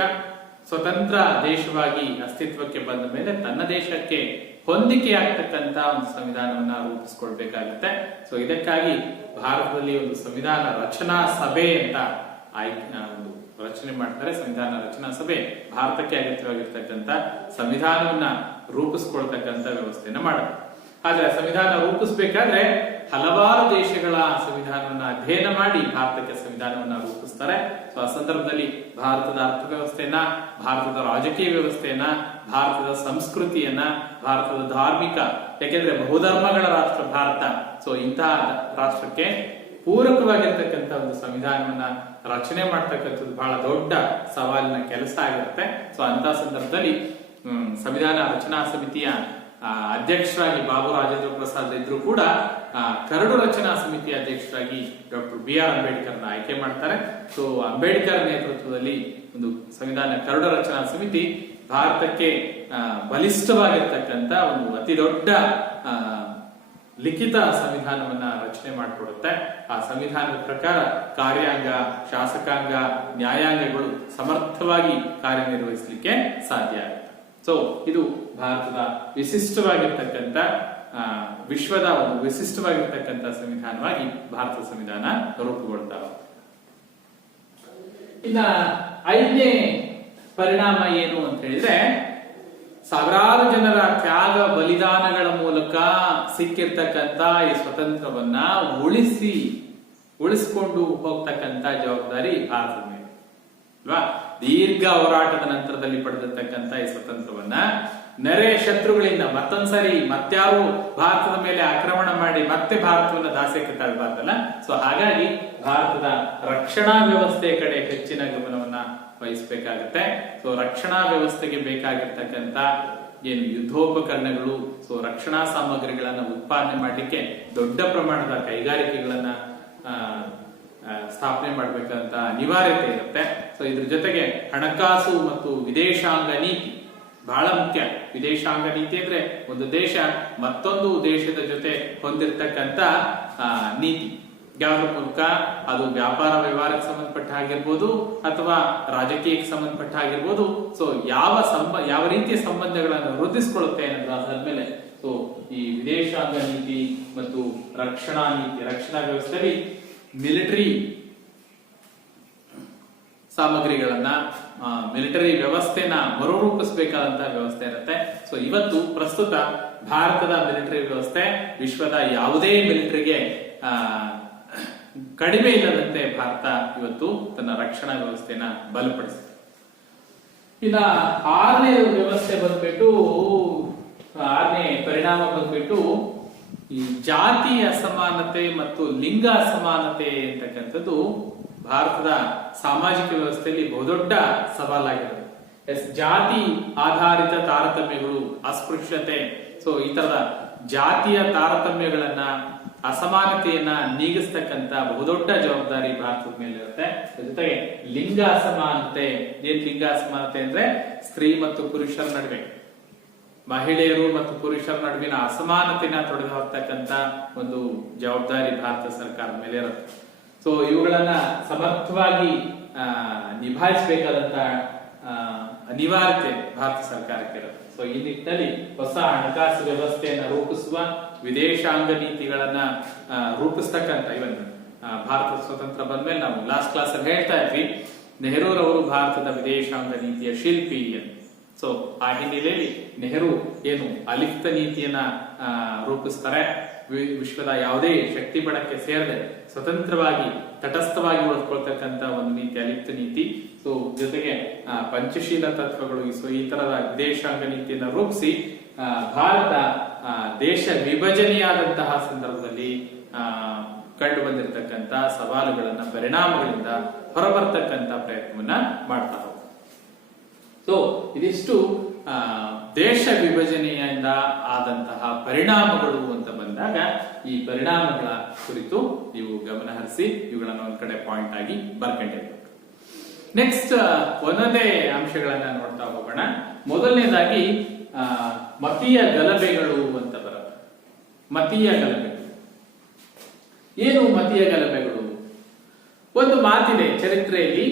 ಸ್ವತಂತ್ರ ದೇಶವಾಗಿ ಅಸ್ತಿತ್ವಕ್ಕೆ ಬಂದ ಮೇಲೆ ತನ್ನ ದೇಶಕ್ಕೆ ಹೊಂದಿಕೆಯಾಗತಕ್ಕಂತ ಒಂದು ಸಂವಿಧಾನವನ್ನ ರೂಪಿಸ್ಕೊಳ್ಬೇಕಾಗುತ್ತೆ. ಸೊ ಇದಕ್ಕಾಗಿ ಭಾರತದಲ್ಲಿ ಒಂದು ಸಂವಿಧಾನ ರಚನಾ ಸಭೆ ಅಂತ ಒಂದು ರಚನೆ ಮಾಡ್ತಾರೆ. ಸಂವಿಧಾನ ರಚನಾ ಸಭೆ ಭಾರತಕ್ಕೆ ಅಗತ್ಯವಾಗಿರ್ತಕ್ಕಂಥ ಸಂವಿಧಾನವನ್ನ ರೂಪಿಸ್ಕೊಳ್ತಕ್ಕಂಥ ವ್ಯವಸ್ಥೆಯನ್ನ ಮಾಡುತ್ತೆ. ಆದ್ರೆ ಸಂವಿಧಾನ ರೂಪಿಸ್ಬೇಕಾದ್ರೆ ಹಲವಾರು ದೇಶಗಳ ಸಂವಿಧಾನವನ್ನ ಅಧ್ಯಯನ ಮಾಡಿ ಭಾರತಕ್ಕೆ ಸಂವಿಧಾನವನ್ನ ರೂಪಿಸ್ತಾರೆ. ಸೊ ಆ ಸಂದರ್ಭದಲ್ಲಿ ಭಾರತದ ಅರ್ಥವ್ಯವಸ್ಥೆಯನ್ನ, ಭಾರತದ ರಾಜಕೀಯ ವ್ಯವಸ್ಥೆಯನ್ನ, ಭಾರತದ ಸಂಸ್ಕೃತಿಯನ್ನ, ಭಾರತದ ಧಾರ್ಮಿಕ, ಯಾಕೆಂದ್ರೆ ಬಹುಧರ್ಮಗಳ ರಾಷ್ಟ್ರ ಭಾರತ. ಸೊ ಇಂತಹ ರಾಷ್ಟ್ರಕ್ಕೆ ಪೂರಕವಾಗಿರ್ತಕ್ಕಂಥ ಒಂದು ಸಂವಿಧಾನವನ್ನ ರಚನೆ ಮಾಡ್ತಕ್ಕಂಥದ್ದು ಬಹಳ ದೊಡ್ಡ ಸವಾಲಿನ ಕೆಲಸ ಆಗಿರುತ್ತೆ. ಸೊ ಅಂತ ಸಂದರ್ಭದಲ್ಲಿ ಸಂವಿಧಾನ ರಚನಾ ಸಮಿತಿಯ ಅಧ್ಯಕ್ಷರಾಗಿ ಬಾಬು ರಾಜೇಂದ್ರ ಪ್ರಸಾದ್ ಇದ್ರು ಕೂಡ ಕರಡು ರಚನಾ ಸಮಿತಿಯ ಅಧ್ಯಕ್ಷರಾಗಿ ಡಾಕ್ಟರ್ BR ಅಂಬೇಡ್ಕರ್ನ ಆಯ್ಕೆ ಮಾಡ್ತಾರೆ. ಸೊ ಅಂಬೇಡ್ಕರ್ ನೇತೃತ್ವದಲ್ಲಿ ಒಂದು ಸಂವಿಧಾನ ಕರಡು ರಚನಾ ಸಮಿತಿ ಭಾರತಕ್ಕೆ ಬಲಿಷ್ಠವಾಗಿರ್ತಕ್ಕಂಥ ಒಂದು ಅತಿ ದೊಡ್ಡ ಲಿಖಿತ ಸಂವಿಧಾನವನ್ನ ರಚನೆ ಮಾಡಿಕೊಡುತ್ತೆ. ಆ ಸಂವಿಧಾನದ ಪ್ರಕಾರ ಕಾರ್ಯಾಂಗ, ಶಾಸಕಾಂಗ, ನ್ಯಾಯಾಂಗಗಳು ಸಮರ್ಥವಾಗಿ ಕಾರ್ಯನಿರ್ವಹಿಸಲಿಕ್ಕೆ ಸಾಧ್ಯ ಆಗುತ್ತೆ. ಸೊ ಇದು ಭಾರತದ ವಿಶಿಷ್ಟವಾಗಿರ್ತಕ್ಕಂಥ ವಿಶ್ವದ ಒಂದು ವಿಶಿಷ್ಟವಾಗಿರ್ತಕ್ಕಂಥ ಸಂವಿಧಾನವಾಗಿ ಭಾರತದ ಸಂವಿಧಾನ ರೂಪುಗೊಳ್ತಾವೆ. ಇನ್ನ 5ನೇ ಪರಿಣಾಮ ಏನು ಅಂತ ಹೇಳಿದ್ರೆ, ಸಾವಿರಾರು ಜನರ ತ್ಯಾಗ ಬಲಿದಾನಗಳ ಮೂಲಕ ಸಿಕ್ಕಿರ್ತಕ್ಕಂಥ ಈ ಸ್ವತಂತ್ರವನ್ನ ಉಳಿಸಿಕೊಂಡು ಹೋಗ್ತಕ್ಕಂಥ ಜವಾಬ್ದಾರಿ ಭಾರತದ ಮೇಲೆ ಅಲ್ವಾ. ದೀರ್ಘ ಹೋರಾಟದ ನಂತರದಲ್ಲಿ ಪಡೆದಿರ್ತಕ್ಕಂಥ ಈ ಸ್ವತಂತ್ರವನ್ನ ನೆರೆ ಶತ್ರುಗಳಿಂದ ಮತ್ತೊಂದ್ಸರಿ ಮತ್ಯಾರು ಭಾರತದ ಮೇಲೆ ಆಕ್ರಮಣ ಮಾಡಿ ಮತ್ತೆ ಭಾರತವನ್ನ ದಾಸ್ಯಕ್ಕೆ ತಳ್ಳಬಾರ್ದಲ್ಲ. ಸೊ ಹಾಗಾಗಿ ಭಾರತದ ರಕ್ಷಣಾ ವ್ಯವಸ್ಥೆಯ ಕಡೆ ಹೆಚ್ಚಿನ ಗಮನವನ್ನ ವಹಿಸಬೇಕಾಗುತ್ತೆ. ಸೊ ರಕ್ಷಣಾ ವ್ಯವಸ್ಥೆಗೆ ಬೇಕಾಗಿರ್ತಕ್ಕಂಥ ಏನು ಯುದ್ಧೋಪಕರಣಗಳು, ಸೊ ರಕ್ಷಣಾ ಸಾಮಗ್ರಿಗಳನ್ನ ಉತ್ಪಾದನೆ ಮಾಡಲಿಕ್ಕೆ ದೊಡ್ಡ ಪ್ರಮಾಣದ ಕೈಗಾರಿಕೆಗಳನ್ನ ಸ್ಥಾಪನೆ ಮಾಡಬೇಕಂತ ಅನಿವಾರ್ಯತೆ ಇರುತ್ತೆ. ಸೊ ಇದ್ರ ಜೊತೆಗೆ ಹಣಕಾಸು ಮತ್ತು ವಿದೇಶಾಂಗ ನೀತಿ ಬಹಳ ಮುಖ್ಯ. ವಿದೇಶಾಂಗ ನೀತಿ ಅಂದ್ರೆ ಒಂದು ದೇಶ ಮತ್ತೊಂದು ದೇಶದ ಜೊತೆ ಹೊಂದಿರತಕ್ಕಂತ ನೀತಿ, ಯಾವ್ದ್ರ ಮೂಲಕ ಅದು ವ್ಯಾಪಾರ ವ್ಯವಹಾರಕ್ಕೆ ಸಂಬಂಧಪಟ್ಟ ಆಗಿರ್ಬೋದು ಅಥವಾ ರಾಜಕೀಯಕ್ಕೆ ಸಂಬಂಧಪಟ್ಟ ಆಗಿರ್ಬೋದು. ಸೊ ಯಾವ ರೀತಿಯ ಸಂಬಂಧಗಳನ್ನು ವೃದ್ಧಿಸಿಕೊಳ್ಳುತ್ತೆ ಅನ್ನೋದಾದ್ಮೇಲೆ ಸೊ ಈ ವಿದೇಶಾಂಗ ನೀತಿ ಮತ್ತು ರಕ್ಷಣಾ ನೀತಿ, ರಕ್ಷಣಾ ವ್ಯವಸ್ಥೆಯಲ್ಲಿ ಮಿಲಿಟರಿ ಸಾಮಗ್ರಿಗಳನ್ನ, ಮಿಲಿಟರಿ ವ್ಯವಸ್ಥೆನ ಮರುರೂಪಿಸಬೇಕಾದಂತಹ ವ್ಯವಸ್ಥೆ ಇರುತ್ತೆ. ಸೊ ಇವತ್ತು ಪ್ರಸ್ತುತ ಭಾರತದ ಮಿಲಿಟರಿ ವ್ಯವಸ್ಥೆ ವಿಶ್ವದ ಯಾವುದೇ ಮಿಲಿಟರಿಗೆ ಕಡಿಮೆ ಇಲ್ಲದಂತೆ ಭಾರತ ಇವತ್ತು ತನ್ನ ರಕ್ಷಣಾ ವ್ಯವಸ್ಥೆನ ಬಲಪಡಿಸಿದೆ. ಇನ್ನ 6ನೇ ವ್ಯವಸ್ಥೆ ಬಂದ್ಬಿಟ್ಟು, 6ನೇ ಪರಿಣಾಮ ಬಂದ್ಬಿಟ್ಟು ಈ ಜಾತಿ ಅಸಮಾನತೆ ಮತ್ತು ಲಿಂಗ ಅಸಮಾನತೆ ಅಂತಕ್ಕಂಥದ್ದು ಭಾರತದ ಸಾಮಾಜಿಕ ವ್ಯವಸ್ಥೆಯಲ್ಲಿ ಬಹುದೊಡ್ಡ ಸವಾಲಾಗಿರುತ್ತೆ. ಜಾತಿ ಆಧಾರಿತ ತಾರತಮ್ಯಗಳು, ಅಸ್ಪೃಶ್ಯತೆ, ಸೊ ಈ ತರದ ಜಾತಿಯ ತಾರತಮ್ಯಗಳನ್ನ, ಅಸಮಾನತೆಯನ್ನ ನೀಗಿಸ್ತಕ್ಕಂತ ಬಹುದೊಡ್ಡ ಜವಾಬ್ದಾರಿ ಭಾರತದ ಮೇಲೆ ಇರುತ್ತೆ. ಜೊತೆಗೆ ಲಿಂಗ ಅಸಮಾನತೆ. ಏನ್ ಲಿಂಗ ಅಸಮಾನತೆ ಅಂದ್ರೆ ಸ್ತ್ರೀ ಮತ್ತು ಪುರುಷರ ನಡುವೆ, ಮಹಿಳೆಯರು ಮತ್ತು ಪುರುಷರ ನಡುವಿನ ಅಸಮಾನತೆನ ತೊಡೆದು ಹಾಕ್ತಕ್ಕಂತ ಒಂದು ಜವಾಬ್ದಾರಿ ಭಾರತ ಸರ್ಕಾರದ ಮೇಲೆ ಇರುತ್ತೆ. ಸೊ ಇವುಗಳನ್ನ ಸಮರ್ಥವಾಗಿ ನಿಭಾಯಿಸಬೇಕಾದಂತ ಅನಿವಾರ್ಯತೆ ಭಾರತ ಸರ್ಕಾರಕ್ಕೆ ಇರುತ್ತೆ. ಸೊ ಈ ನಿಟ್ಟಿನಲ್ಲಿ ಹೊಸ ಹಣಕಾಸು ವ್ಯವಸ್ಥೆಯನ್ನ ರೂಪಿಸುವ, ವಿದೇಶಾಂಗ ನೀತಿಗಳನ್ನ ರೂಪಿಸ್ತಕ್ಕಂಥ, ಇವನ್ ಭಾರತ ಸ್ವತಂತ್ರ ಬಂದ್ಮೇಲೆ ನಾವು ಲಾಸ್ಟ್ ಕ್ಲಾಸ್ ಅಲ್ಲಿ ಹೇಳ್ತಾ ಇದ್ವಿ, ನೆಹರೂರವರು ಭಾರತದ ವಿದೇಶಾಂಗ ನೀತಿಯ ಶಿಲ್ಪಿ ಅಂತ. ಸೊ ಆ ಹಿನ್ನೆಲೆಯಲ್ಲಿ ನೆಹರು ಏನು ಅಲಿಪ್ತ ನೀತಿಯನ್ನ ರೂಪಿಸ್ತಾರೆ. ವಿಶ್ವದ ಯಾವುದೇ ಶಕ್ತಿ ಬಣಕ್ಕೆ ಸೇರದೆ ಸ್ವತಂತ್ರವಾಗಿ ತಟಸ್ಥವಾಗಿ ಉಳಿದುಕೊಳ್ತಕ್ಕಂತ ಒಂದು ನೀತಿ ಅಲಿಪ್ತ ನೀತಿ. ಸೊ ಜೊತೆಗೆ ಪಂಚಶೀಲ ತತ್ವಗಳು, ಸೊ ಈ ತರದ ವಿದೇಶಾಂಗ ನೀತಿಯನ್ನ ರೂಪಿಸಿ ಭಾರತ ದೇಶ ವಿಭಜನೆಯಾದಂತಹ ಸಂದರ್ಭದಲ್ಲಿ ಕಂಡು ಬಂದಿರತಕ್ಕಂತ ಸವಾಲುಗಳನ್ನ, ಪರಿಣಾಮಗಳಿಂದ ಹೊರಬರ್ತಕ್ಕಂತ ಪ್ರಯತ್ನವನ್ನ ಮಾಡ್ತಾ ಹೋಗ್ತಾರೆ. ಸೊ ಇದಿಷ್ಟು ದೇಶ ವಿಭಜನೆಯಿಂದ ಆದಂತಹ ಪರಿಣಾಮಗಳು ಅಂತ ಬಂದಾಗ ಈ ಪರಿಣಾಮಗಳ ಕುರಿತು ನೀವು ಗಮನ ಹರಿಸಿ ಇವುಗಳನ್ನು ಒಂದ್ ಕಡೆ ಪಾಯಿಂಟ್ ಆಗಿ ಬರ್ಕೊಂಡಿರ್ಬೇಕು. ನೆಕ್ಸ್ಟ್ ಒಂದೊಂದೇ ಅಂಶಗಳನ್ನ ನೋಡ್ತಾ ಹೋಗೋಣ. ಮೊದಲನೇದಾಗಿ ಮತೀಯ ಗಲಭೆಗಳು ಅಂತ ಬರುತ್ತೆ. ಮತೀಯ ಗಲಭೆಗಳು ಏನು? ಮತೀಯ ಗಲಭೆಗಳು ಒಂದು ಮಾತಿದೆ ಚರಿತ್ರೆಯಲ್ಲಿ,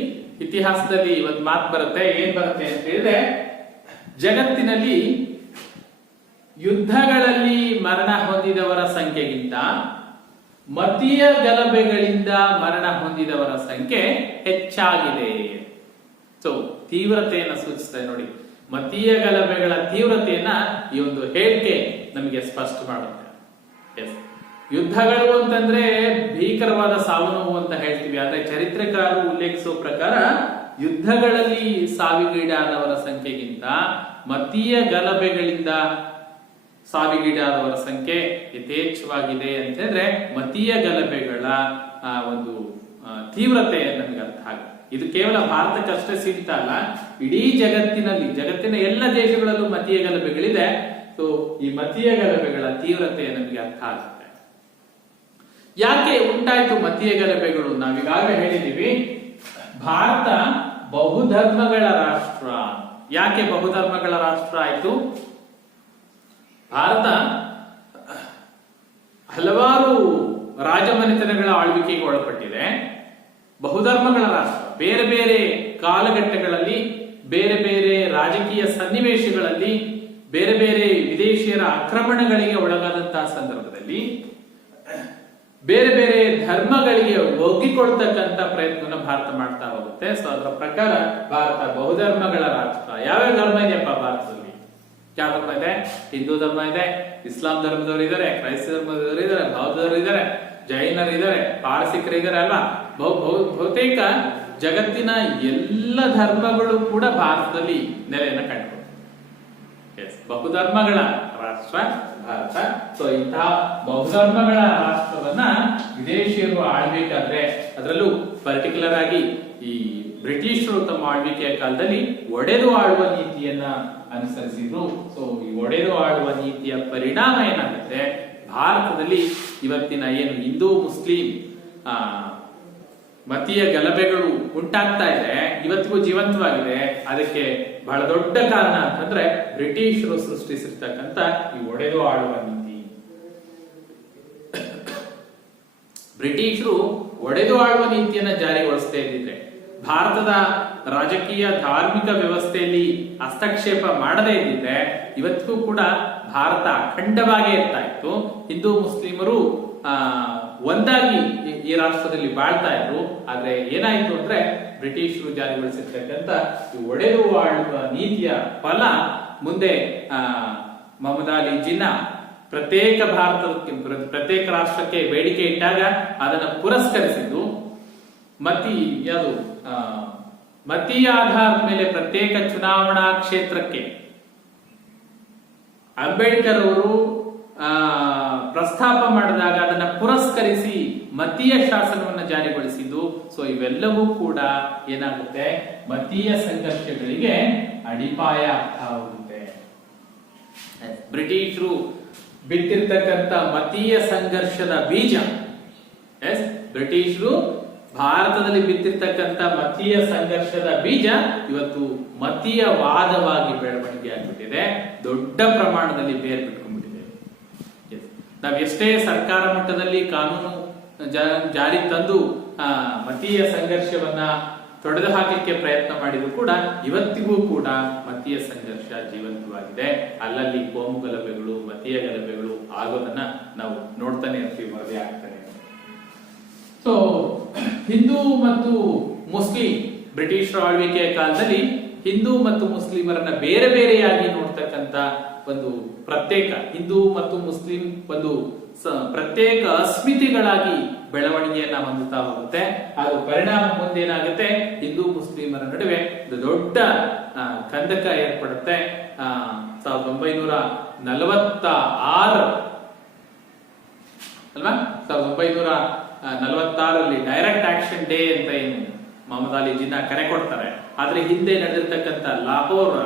ಇತಿಹಾಸದಲ್ಲಿ ಒಂದು ಮಾತು ಬರುತ್ತೆ. ಏನ್ ಬರುತ್ತೆ ಅಂತ ಹೇಳಿದ್ರೆ, ಜಗತ್ತಿನಲ್ಲಿ ಯುದ್ಧಗಳಲ್ಲಿ ಮರಣ ಹೊಂದಿದವರ ಸಂಖ್ಯೆಗಿಂತ ಮತೀಯ ಗಲಭೆಗಳಿಂದ ಮರಣ ಹೊಂದಿದವರ ಸಂಖ್ಯೆ ಹೆಚ್ಚಾಗಿದೆ. ಸೊ ತೀವ್ರತೆಯನ್ನು ಸೂಚಿಸ್ತದೆ ನೋಡಿ. ಮತೀಯ ಗಲಭೆಗಳ ತೀವ್ರತೆಯನ್ನ ಈ ಒಂದು ಹೇಳಿಕೆ ನಮಗೆ ಸ್ಪಷ್ಟ ಮಾಡುತ್ತೆ. ಎಸ್, ಯುದ್ಧಗಳು ಅಂತಂದ್ರೆ ಭೀಕರವಾದ ಸಾವು ನೋವು ಅಂತ ಹೇಳ್ತೀವಿ. ಆದ್ರೆ ಚರಿತ್ರೆಕಾರರು ಉಲ್ಲೇಖಿಸುವ ಪ್ರಕಾರ ಯುದ್ಧಗಳಲ್ಲಿ ಸಾವಿಗೀಡಾದವರ ಸಂಖ್ಯೆಗಿಂತ ಮತೀಯ ಗಲಭೆಗಳಿಂದ ಸಾವಿಗೀಡಾದವರ ಸಂಖ್ಯೆ ಯಥೇಚ್ಛವಾಗಿದೆ ಅಂತ ಹೇಳಿದ್ರೆ ಮತೀಯ ಗಲಭೆಗಳ ಒಂದು ತೀವ್ರತೆ ನಮಗೆ ಅರ್ಥ ಆಗುತ್ತೆ. ಇದು ಕೇವಲ ಭಾರತಕ್ಕಷ್ಟೇ ಸೀಮಿತ ಅಲ್ಲ, ಇಡೀ ಜಗತ್ತಿನ ಎಲ್ಲ ದೇಶಗಳಲ್ಲೂ ಮತೀಯ ಗಲಭೆಗಳಿದೆ. ಸೊ ಈ ಮತೀಯ ಗಲಭೆಗಳ ತೀವ್ರತೆ ನಮಗೆ ಅರ್ಥ ಆಗುತ್ತೆ. ಯಾಕೆ ಉಂಟಾಯ್ತು ಮತೀಯ ಗಲಭೆಗಳು? ನಾವೀಗಾಗಲೇ ಹೇಳಿದೀವಿ, ಭಾರತ ಬಹುಧರ್ಮಗಳ ರಾಷ್ಟ್ರ. ಯಾಕೆ ಬಹುಧರ್ಮಗಳ ರಾಷ್ಟ್ರ ಆಯ್ತು? ಭಾರತ ಹಲವಾರು ರಾಜಮನೆತನಗಳ ಆಳ್ವಿಕೆಗೆ ಒಳಪಟ್ಟಿದೆ. ಬಹುಧರ್ಮಗಳ ರಾಷ್ಟ್ರ. ಬೇರೆ ಬೇರೆ ಕಾಲಘಟ್ಟಗಳಲ್ಲಿ, ಬೇರೆ ಬೇರೆ ರಾಜಕೀಯ ಸನ್ನಿವೇಶಗಳಲ್ಲಿ, ಬೇರೆ ಬೇರೆ ವಿದೇಶಿಯರ ಆಕ್ರಮಣಗಳಿಗೆ ಒಳಗಾದಂತಹ ಸಂದರ್ಭದಲ್ಲಿ ಬೇರೆ ಬೇರೆ ಧರ್ಮಗಳಿಗೆ ಒಗ್ಗಿಕೊಳ್ತಕ್ಕಂಥ ಪ್ರಯತ್ನ ಭಾರತ ಮಾಡ್ತಾ ಹೋಗುತ್ತೆ. ಸೊ ಅದರ ಪ್ರಕಾರ ಭಾರತ ಬಹುಧರ್ಮಗಳ ರಾಷ್ಟ್ರ. ಯಾವ್ಯಾವ ಧರ್ಮ ಇದೆಯಪ್ಪ ಭಾರತದಲ್ಲಿ? ಯಾವ ಧರ್ಮ ಇದೆ? ಹಿಂದೂ ಧರ್ಮ ಇದೆ, ಇಸ್ಲಾಂ ಧರ್ಮದವರು ಇದ್ದಾರೆ, ಕ್ರೈಸ್ತ ಧರ್ಮದವರು ಇದ್ದಾರೆ, ಬೌದ್ಧರು ಇದ್ದಾರೆ, ಜೈನರು ಇದ್ದಾರೆ, ಪಾರಸಿಕರು ಇದ್ದಾರೆ ಅಲ್ವಾ? ಬಹುತೇಕ ಜಗತ್ತಿನ ಎಲ್ಲ ಧರ್ಮಗಳು ಕೂಡ ಭಾರತದಲ್ಲಿ ನೆಲೆಯನ್ನು ಕಂಡುಕೊಂಡಿದೆ. ಬಹುಧರ್ಮಗಳ ರಾಷ್ಟ್ರ ಭಾರತ. ಸೊ ಇಂತಹ ಬಹುಧರ್ಮಗಳ ರಾಷ್ಟ್ರವನ್ನ ವಿದೇಶಿಯರು ಆಳ್ಬೇಕಾದ್ರೆ, ಅದರಲ್ಲೂ ಪರ್ಟಿಕ್ಯುಲರ್ ಆಗಿ ಈ ಬ್ರಿಟಿಷರು ತಮ್ಮ ಆಳ್ವಿಕೆಯ ಕಾಲದಲ್ಲಿ ಒಡೆದು ಆಳುವ ನೀತಿಯನ್ನ ಅನುಸರಿಸಿದ್ರು. ಸೊ ಈ ಒಡೆದು ಆಳುವ ನೀತಿಯ ಪರಿಣಾಮ ಏನಾಗುತ್ತೆ? ಭಾರತದಲ್ಲಿ ಇವತ್ತಿನ ಏನು ಹಿಂದೂ ಮುಸ್ಲಿಂ ಮತೀಯ ಗಲಭೆಗಳು ಉಂಟಾಗ್ತಾ ಇದೆ, ಇವತ್ತಿಗೂ ಜೀವಂತವಾಗಿದೆ. ಅದಕ್ಕೆ ಬಹಳ ದೊಡ್ಡ ಕಾರಣ ಅಂತಂದ್ರೆ ಬ್ರಿಟಿಷರು ಸೃಷ್ಟಿಸಿರ್ತಕ್ಕಂಥ ಈ ಒಡೆದು ಆಳುವ ನೀತಿ. ಬ್ರಿಟಿಷರು ಒಡೆದು ಆಳುವ ನೀತಿಯನ್ನ ಜಾರಿಗೊಳಿಸದೇ ಇದ್ದಿದ್ರೆ, ಭಾರತದ ರಾಜಕೀಯ ಧಾರ್ಮಿಕ ವ್ಯವಸ್ಥೆಯಲ್ಲಿ ಹಸ್ತಕ್ಷೇಪ ಮಾಡದೇ ಇದ್ದಿದ್ರೆ ಇವತ್ತಿಗೂ ಕೂಡ ಭಾರತ ಅಖಂಡವಾಗೇ ಇರ್ತಾ ಇತ್ತು. ಹಿಂದೂ ಮುಸ್ಲಿಮರು ಒಂದಾಗಿ ಈ ರಾಷ್ಟ್ರದಲ್ಲಿ ಬಾಳ್ತಾ ಇದ್ರು. ಆದ್ರೆ ಏನಾಯ್ತು ಅಂದ್ರೆ ಬ್ರಿಟಿಷರು ಜಾರಿಗೊಳಿಸಿರ್ತಕ್ಕಂಥ ಈ ಒಡೆದು ಆಳುವ ನೀತಿಯ ಫಲ ಮುಂದೆ ಮೊಹಮ್ಮದ್ ಅಲಿ ಜಿನ್ನಾ ಪ್ರತ್ಯೇಕ ರಾಷ್ಟ್ರಕ್ಕೆ ಬೇಡಿಕೆ ಇಟ್ಟಾಗ ಅದನ್ನು ಪುರಸ್ಕರಿಸಿದ್ದು. ಮತೀಯ ಆಧಾರದ ಮೇಲೆ ಪ್ರತ್ಯೇಕ ಚುನಾವಣಾ ಕ್ಷೇತ್ರಕ್ಕೆ ಅಂಬೇಡ್ಕರ್ ಅವರು ಪ್ರಸ್ತಾಪ ಮಾಡಿದಾಗ ಅದನ್ನ ಪುರಸ್ಕರಿಸಿ ಮತೀಯ ಶಾಸನವನ್ನು ಜಾರಿಗೊಳಿಸಿದ್ದು. ಸೊ ಇವೆಲ್ಲವೂ ಕೂಡ ಏನಾಗುತ್ತೆ? ಮತೀಯ ಸಂಘರ್ಷಗಳಿಗೆ ಅಡಿಪಾಯ ಆಗುತ್ತೆ. ಬ್ರಿಟಿಷರು ಬಿತ್ತಿರ್ತಕ್ಕಂಥ ಮತೀಯ ಸಂಘರ್ಷದ ಬೀಜ, ಬ್ರಿಟಿಷರು ಭಾರತದಲ್ಲಿ ಬಿತ್ತಿರ್ತಕ್ಕಂಥ ಮತೀಯ ಸಂಘರ್ಷದ ಬೀಜ ಇವತ್ತು ಮತೀಯವಾದವಾಗಿ ಬೆಳವಣಿಗೆ ಆಗ್ಬಿಟ್ಟಿದೆ. ದೊಡ್ಡ ಪ್ರಮಾಣದಲ್ಲಿ ಬೇರ್ ಬಿಟ್ಕೊಂಡ್ಬಿಟ್ಟಿದೆ. ನಾವ್ ಎಷ್ಟೇ ಸರ್ಕಾರ ಮಟ್ಟದಲ್ಲಿ ಕಾನೂನು ಜಾರಿ ತಂದು ಮತೀಯ ಸಂಘರ್ಷವನ್ನ ತೊಡೆದು ಹಾಕಲಿಕ್ಕೆ ಪ್ರಯತ್ನ ಮಾಡಿದ್ರು ಕೂಡ ಇವತ್ತಿಗೂ ಕೂಡ ಮತೀಯ ಸಂಘರ್ಷ ಜೀವಂತವಾಗಿದೆ. ಅಲ್ಲಲ್ಲಿ ಕೋಮು ಗಲಭೆಗಳು, ಮತೀಯ ಗಲಭೆಗಳು ಆಗೋದನ್ನ ನಾವು ನೋಡ್ತಾನೆ ಇರ್ತೀವಿ, ವರದಿ ಆಗ್ತಾನೆ. ಸೊ ಹಿಂದೂ ಮತ್ತು ಮುಸ್ಲಿಂ ಬ್ರಿಟಿಷರ ಆಳ್ವಿಕೆಯ ಕಾಲದಲ್ಲಿ ಹಿಂದೂ ಮತ್ತು ಮುಸ್ಲಿಮರನ್ನ ಬೇರೆ ಬೇರೆಯಾಗಿ ನೋಡ್ತಕ್ಕಂಥ ಒಂದು ಪ್ರತ್ಯೇಕ ಹಿಂದೂ ಮತ್ತು ಮುಸ್ಲಿಂ ಒಂದು ಪ್ರತ್ಯೇಕ ಅಸ್ಮಿತೆಗಳಾಗಿ ಬೆಳವಣಿಗೆಯನ್ನ ಹೊಂದುತ್ತಾ ಹೋಗುತ್ತೆ. ಅದು ಪರಿಣಾಮ ಮುಂದೇನಾಗುತ್ತೆ? ಹಿಂದೂ ಮುಸ್ಲಿಮರ ನಡುವೆ ಒಂದು ದೊಡ್ಡ ಕಂದಕ ಏರ್ಪಡುತ್ತೆ. 1946 ಅಲ್ವಾ? 1946ರಲ್ಲಿ ಡೈರೆಕ್ಟ್ ಆಕ್ಷನ್ ಡೇ ಅಂತ ಏನು ಮೊಹಮ್ಮದ್ ಅಲಿ ಜಿನ್ನಾ ಕರೆ ಕೊಡ್ತಾರೆ. ಆದ್ರೆ ಹಿಂದೆ ನಡೆದಿರ್ತಕ್ಕಂಥ ಲಾಹೋರ್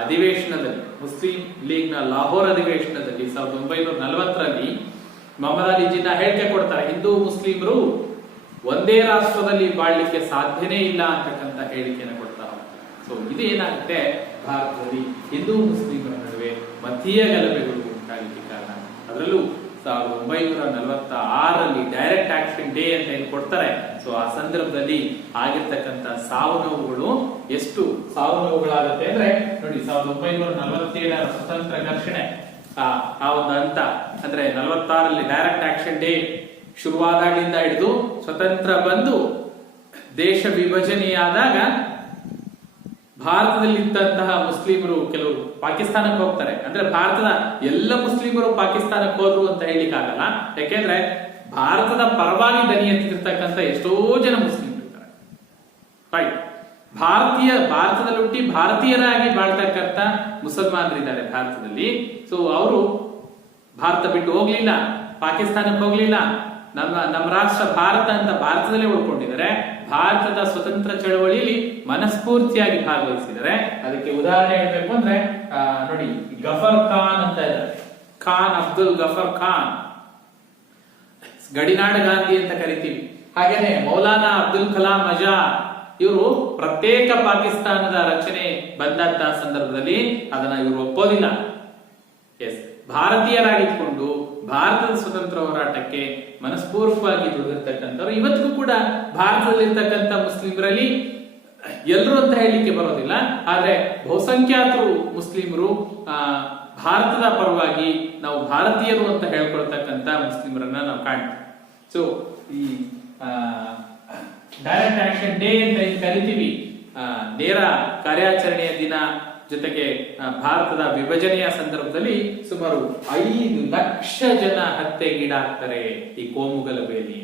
ಅಧಿವೇಶನದಲ್ಲಿ, ಮುಸ್ಲಿಂ ಲೀಗ್ ನ ಲಾಹೋರ್ ಅಧಿವೇಶನದಲ್ಲಿ 1940ರಲ್ಲಿ ಮೊಹಮ್ಮದ್ ಅಲಿ ಜಿನ್ನಾ ಹೇಳಿಕೆ ಕೊಡ್ತಾರೆ, ಹಿಂದೂ ಮುಸ್ಲಿಮರು ಒಂದೇ ರಾಷ್ಟ್ರದಲ್ಲಿ ಬಾಳ್ಲಿಕ್ಕೆ ಸಾಧ್ಯನೇ ಇಲ್ಲ ಅಂತಕ್ಕಂಥ ಹೇಳಿಕೆಯನ್ನು ಕೊಡ್ತಾರೆ. ಸೊ ಇದೇನಾಗುತ್ತೆ, ಭಾರತದಲ್ಲಿ ಹಿಂದೂ ಮುಸ್ಲಿಮರ ನಡುವೆ ಮತೀಯ ಗಲಭೆಗಳು ಉಂಟಾಗಲಿಕ್ಕೆ ಕಾರಣ. ಅದರಲ್ಲೂ 1946ರಲ್ಲಿ ಡೈರೆಕ್ಟ್ ಆಕ್ಷನ್ ಡೇ ಅಂತ ಏನು ಕೊಡ್ತಾರೆ, ಸೊ ಆ ಸಂದರ್ಭದಲ್ಲಿ ಆಗಿರ್ತಕ್ಕಂಥ ಸಾವು ನೋವುಗಳು, ಎಷ್ಟು ಸಾವು ನೋವುಗಳಾಗುತ್ತೆ ಅಂದ್ರೆ ನೋಡಿ, 1947ರ ಸ್ವತಂತ್ರ ಘರ್ಷಣೆ ಆ ಒಂದು ಹಂತ ಅಂದ್ರೆ 46ರಲ್ಲಿ ಡೈರೆಕ್ಟ್ ಆಕ್ಷನ್ ಡೇ ಶುರುವಾದಾಗಲಿಂದ ಹಿಡಿದು ಸ್ವತಂತ್ರ ಬಂದು ದೇಶ ವಿಭಜನೆಯಾದಾಗ ಭಾರತದಲ್ಲಿದ್ದಂತಹ ಮುಸ್ಲಿಮರು ಕೆಲವರು ಪಾಕಿಸ್ತಾನಕ್ಕೆ ಹೋಗ್ತಾರೆ. ಅಂದ್ರೆ ಭಾರತದ ಎಲ್ಲ ಮುಸ್ಲಿಮರು ಪಾಕಿಸ್ತಾನಕ್ಕೆ ಹೋದ್ರು ಅಂತ ಹೇಳಿಕ್ಕಾಗಲ್ಲ. ಯಾಕೆಂದ್ರೆ ಭಾರತದ ಪರವಾಗಿ ದನಿ ಎತ್ತಿರ್ತಕ್ಕಂಥ ಎಷ್ಟೋ ಜನ ಮುಸ್ಲಿಮರು ಇರ್ತಾರೆ. ರೈಟ್, ಭಾರತದಲ್ಲಿ ಹುಟ್ಟಿ ಭಾರತೀಯರಾಗಿ ಬಾಳ್ತಕ್ಕಂಥ ಮುಸಲ್ಮಾನರಿದ್ದಾರೆ ಭಾರತದಲ್ಲಿ. ಸೊ ಅವರು ಭಾರತ ಬಿಟ್ಟು ಹೋಗ್ಲಿಲ್ಲ, ಪಾಕಿಸ್ತಾನಕ್ಕೆ ಹೋಗ್ಲಿಲ್ಲ, ನಮ್ಮ ರಾಷ್ಟ್ರ ಭಾರತ ಅಂತ ಭಾರತದಲ್ಲೇ ಉಳ್ಕೊಂಡಿದ್ದಾರೆ. ಭಾರತದ ಸ್ವತಂತ್ರ ಚಳವಳಿಯಲ್ಲಿ ಮನಸ್ಫೂರ್ತಿಯಾಗಿ ಭಾಗವಹಿಸಿದ್ದಾರೆ. ಅದಕ್ಕೆ ಉದಾಹರಣೆ ಹೇಳ್ಬೇಕು ಅಂದ್ರೆ ನೋಡಿ, ಗಫರ್ ಖಾನ್ ಅಂತ ಇದ್ದಾರೆ, ಖಾನ್ ಅಬ್ದುಲ್ ಗಫರ್ ಖಾನ್, ಗಡಿನಾಡ ಗಾಂಧಿ ಅಂತ ಕರಿತೀವಿ. ಹಾಗೇನೆ ಮೌಲಾನಾ ಅಬ್ದುಲ್ ಕಲಾಂ ಆಜಾದ್, ಇವರು ಪ್ರತ್ಯೇಕ ಪಾಕಿಸ್ತಾನದ ರಚನೆ ಬಂದಂತಹ ಸಂದರ್ಭದಲ್ಲಿ ಅದನ್ನ ಇವರು ಒಪ್ಪೋದಿಲ್ಲ. ಎಸ್, ಭಾರತೀಯರಾಗಿದ್ಕೊಂಡು ಭಾರತದ ಸ್ವತಂತ್ರ ಹೋರಾಟಕ್ಕೆ ಮನಸ್ಪೂರ್ವಕವಾಗಿ ದುಡಿದಿರ್ತಕ್ಕಂಥವ್ರು ಇವತ್ತಿಗೂ ಕೂಡ ಭಾರತದಲ್ಲಿರ್ತಕ್ಕಂಥ ಮುಸ್ಲಿಮರಲ್ಲಿ ಎಲ್ಲರೂ ಅಂತ ಹೇಳಲಿಕ್ಕೆ ಬರೋದಿಲ್ಲ, ಆದ್ರೆ ಬಹುಸಂಖ್ಯಾತರು ಮುಸ್ಲಿಮರು ಭಾರತದ ಪರವಾಗಿ ನಾವು ಭಾರತೀಯರು ಅಂತ ಹೇಳ್ಕೊಳ್ತಕ್ಕಂಥ ಮುಸ್ಲಿಮರನ್ನ ನಾವು ಕಾಣ್ತೀವಿ. ಸೊ ಈ ಡೈರೆಕ್ಟ್ ಆಕ್ಷನ್ ಡೇ ಅಂತ ಕರಿತೀವಿ, ನೇರ ಕಾರ್ಯಾಚರಣೆಯ ದಿನ, ಜೊತೆಗೆ ಭಾರತದ ವಿಭಜನೆಯ ಸಂದರ್ಭದಲ್ಲಿ ಸುಮಾರು 5 ಲಕ್ಷ ಜನ ಹತ್ಯೆಗೀಡಾಗ್ತಾರೆ ಈ ಕೋಮುಗಲಭೆಯಲ್ಲಿ.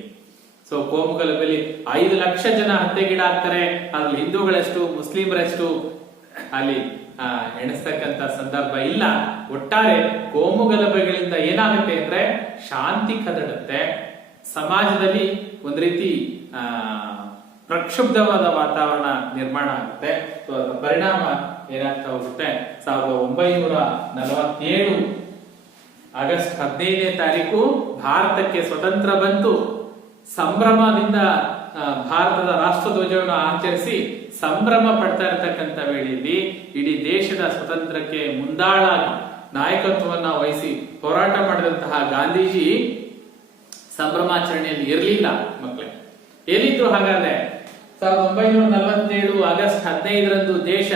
ಸೊ ಕೋಮುಗಲಭೆಯಲ್ಲಿ 5 ಲಕ್ಷ ಜನ ಹತ್ಯೆಗೀಡಾಗ್ತಾರೆ. ಅದ್ರಲ್ಲಿ ಹಿಂದೂಗಳೆಷ್ಟು ಮುಸ್ಲಿಮರೆಷ್ಟು ಅಲ್ಲಿ ಎಣಿಸ್ತಕ್ಕಂಥ ಸಂದರ್ಭ ಇಲ್ಲ. ಒಟ್ಟಾರೆ ಕೋಮುಗಲಭೆಗಳಿಂದ ಏನಾಗುತ್ತೆ ಅಂದ್ರೆ ಶಾಂತಿ ಕದಡುತ್ತೆ, ಸಮಾಜದಲ್ಲಿ ಒಂದ್ ರೀತಿ ಪ್ರಕ್ಷುಬ್ಧವಾದ ವಾತಾವರಣ ನಿರ್ಮಾಣ ಆಗುತ್ತೆ. ಸೊ ಅದರ ಪರಿಣಾಮ ಏನಾಗ್ತಾ ಹೋಗುತ್ತೆ, 1947 ಆಗಸ್ಟ್ 15ನೇ ತಾರೀಕು ಭಾರತಕ್ಕೆ ಸ್ವತಂತ್ರ ಬಂತು. ಸಂಭ್ರಮದಿಂದ ಭಾರತದ ರಾಷ್ಟ್ರಧ್ವಜವನ್ನು ಆಚರಿಸಿ ಸಂಭ್ರಮ ಪಡ್ತಾ ಇರತಕ್ಕಂಥ ವೇಳೆಯಲ್ಲಿ ಇಡೀ ದೇಶದ ಸ್ವತಂತ್ರಕ್ಕೆ ಮುಂದಾಳಾಗಿ ನಾಯಕತ್ವವನ್ನ ವಹಿಸಿ ಹೋರಾಟ ಮಾಡಿದಂತಹ ಗಾಂಧೀಜಿ ಸಂಭ್ರಮಾಚರಣೆಯಲ್ಲಿ ಇರಲಿಲ್ಲ. ಮಕ್ಕಳೇ ಎಲ್ಲಿದ್ರು ಹಾಗಾದ್ರೆ? 1947 ಆಗಸ್ಟ್ 15ರಂದು ದೇಶ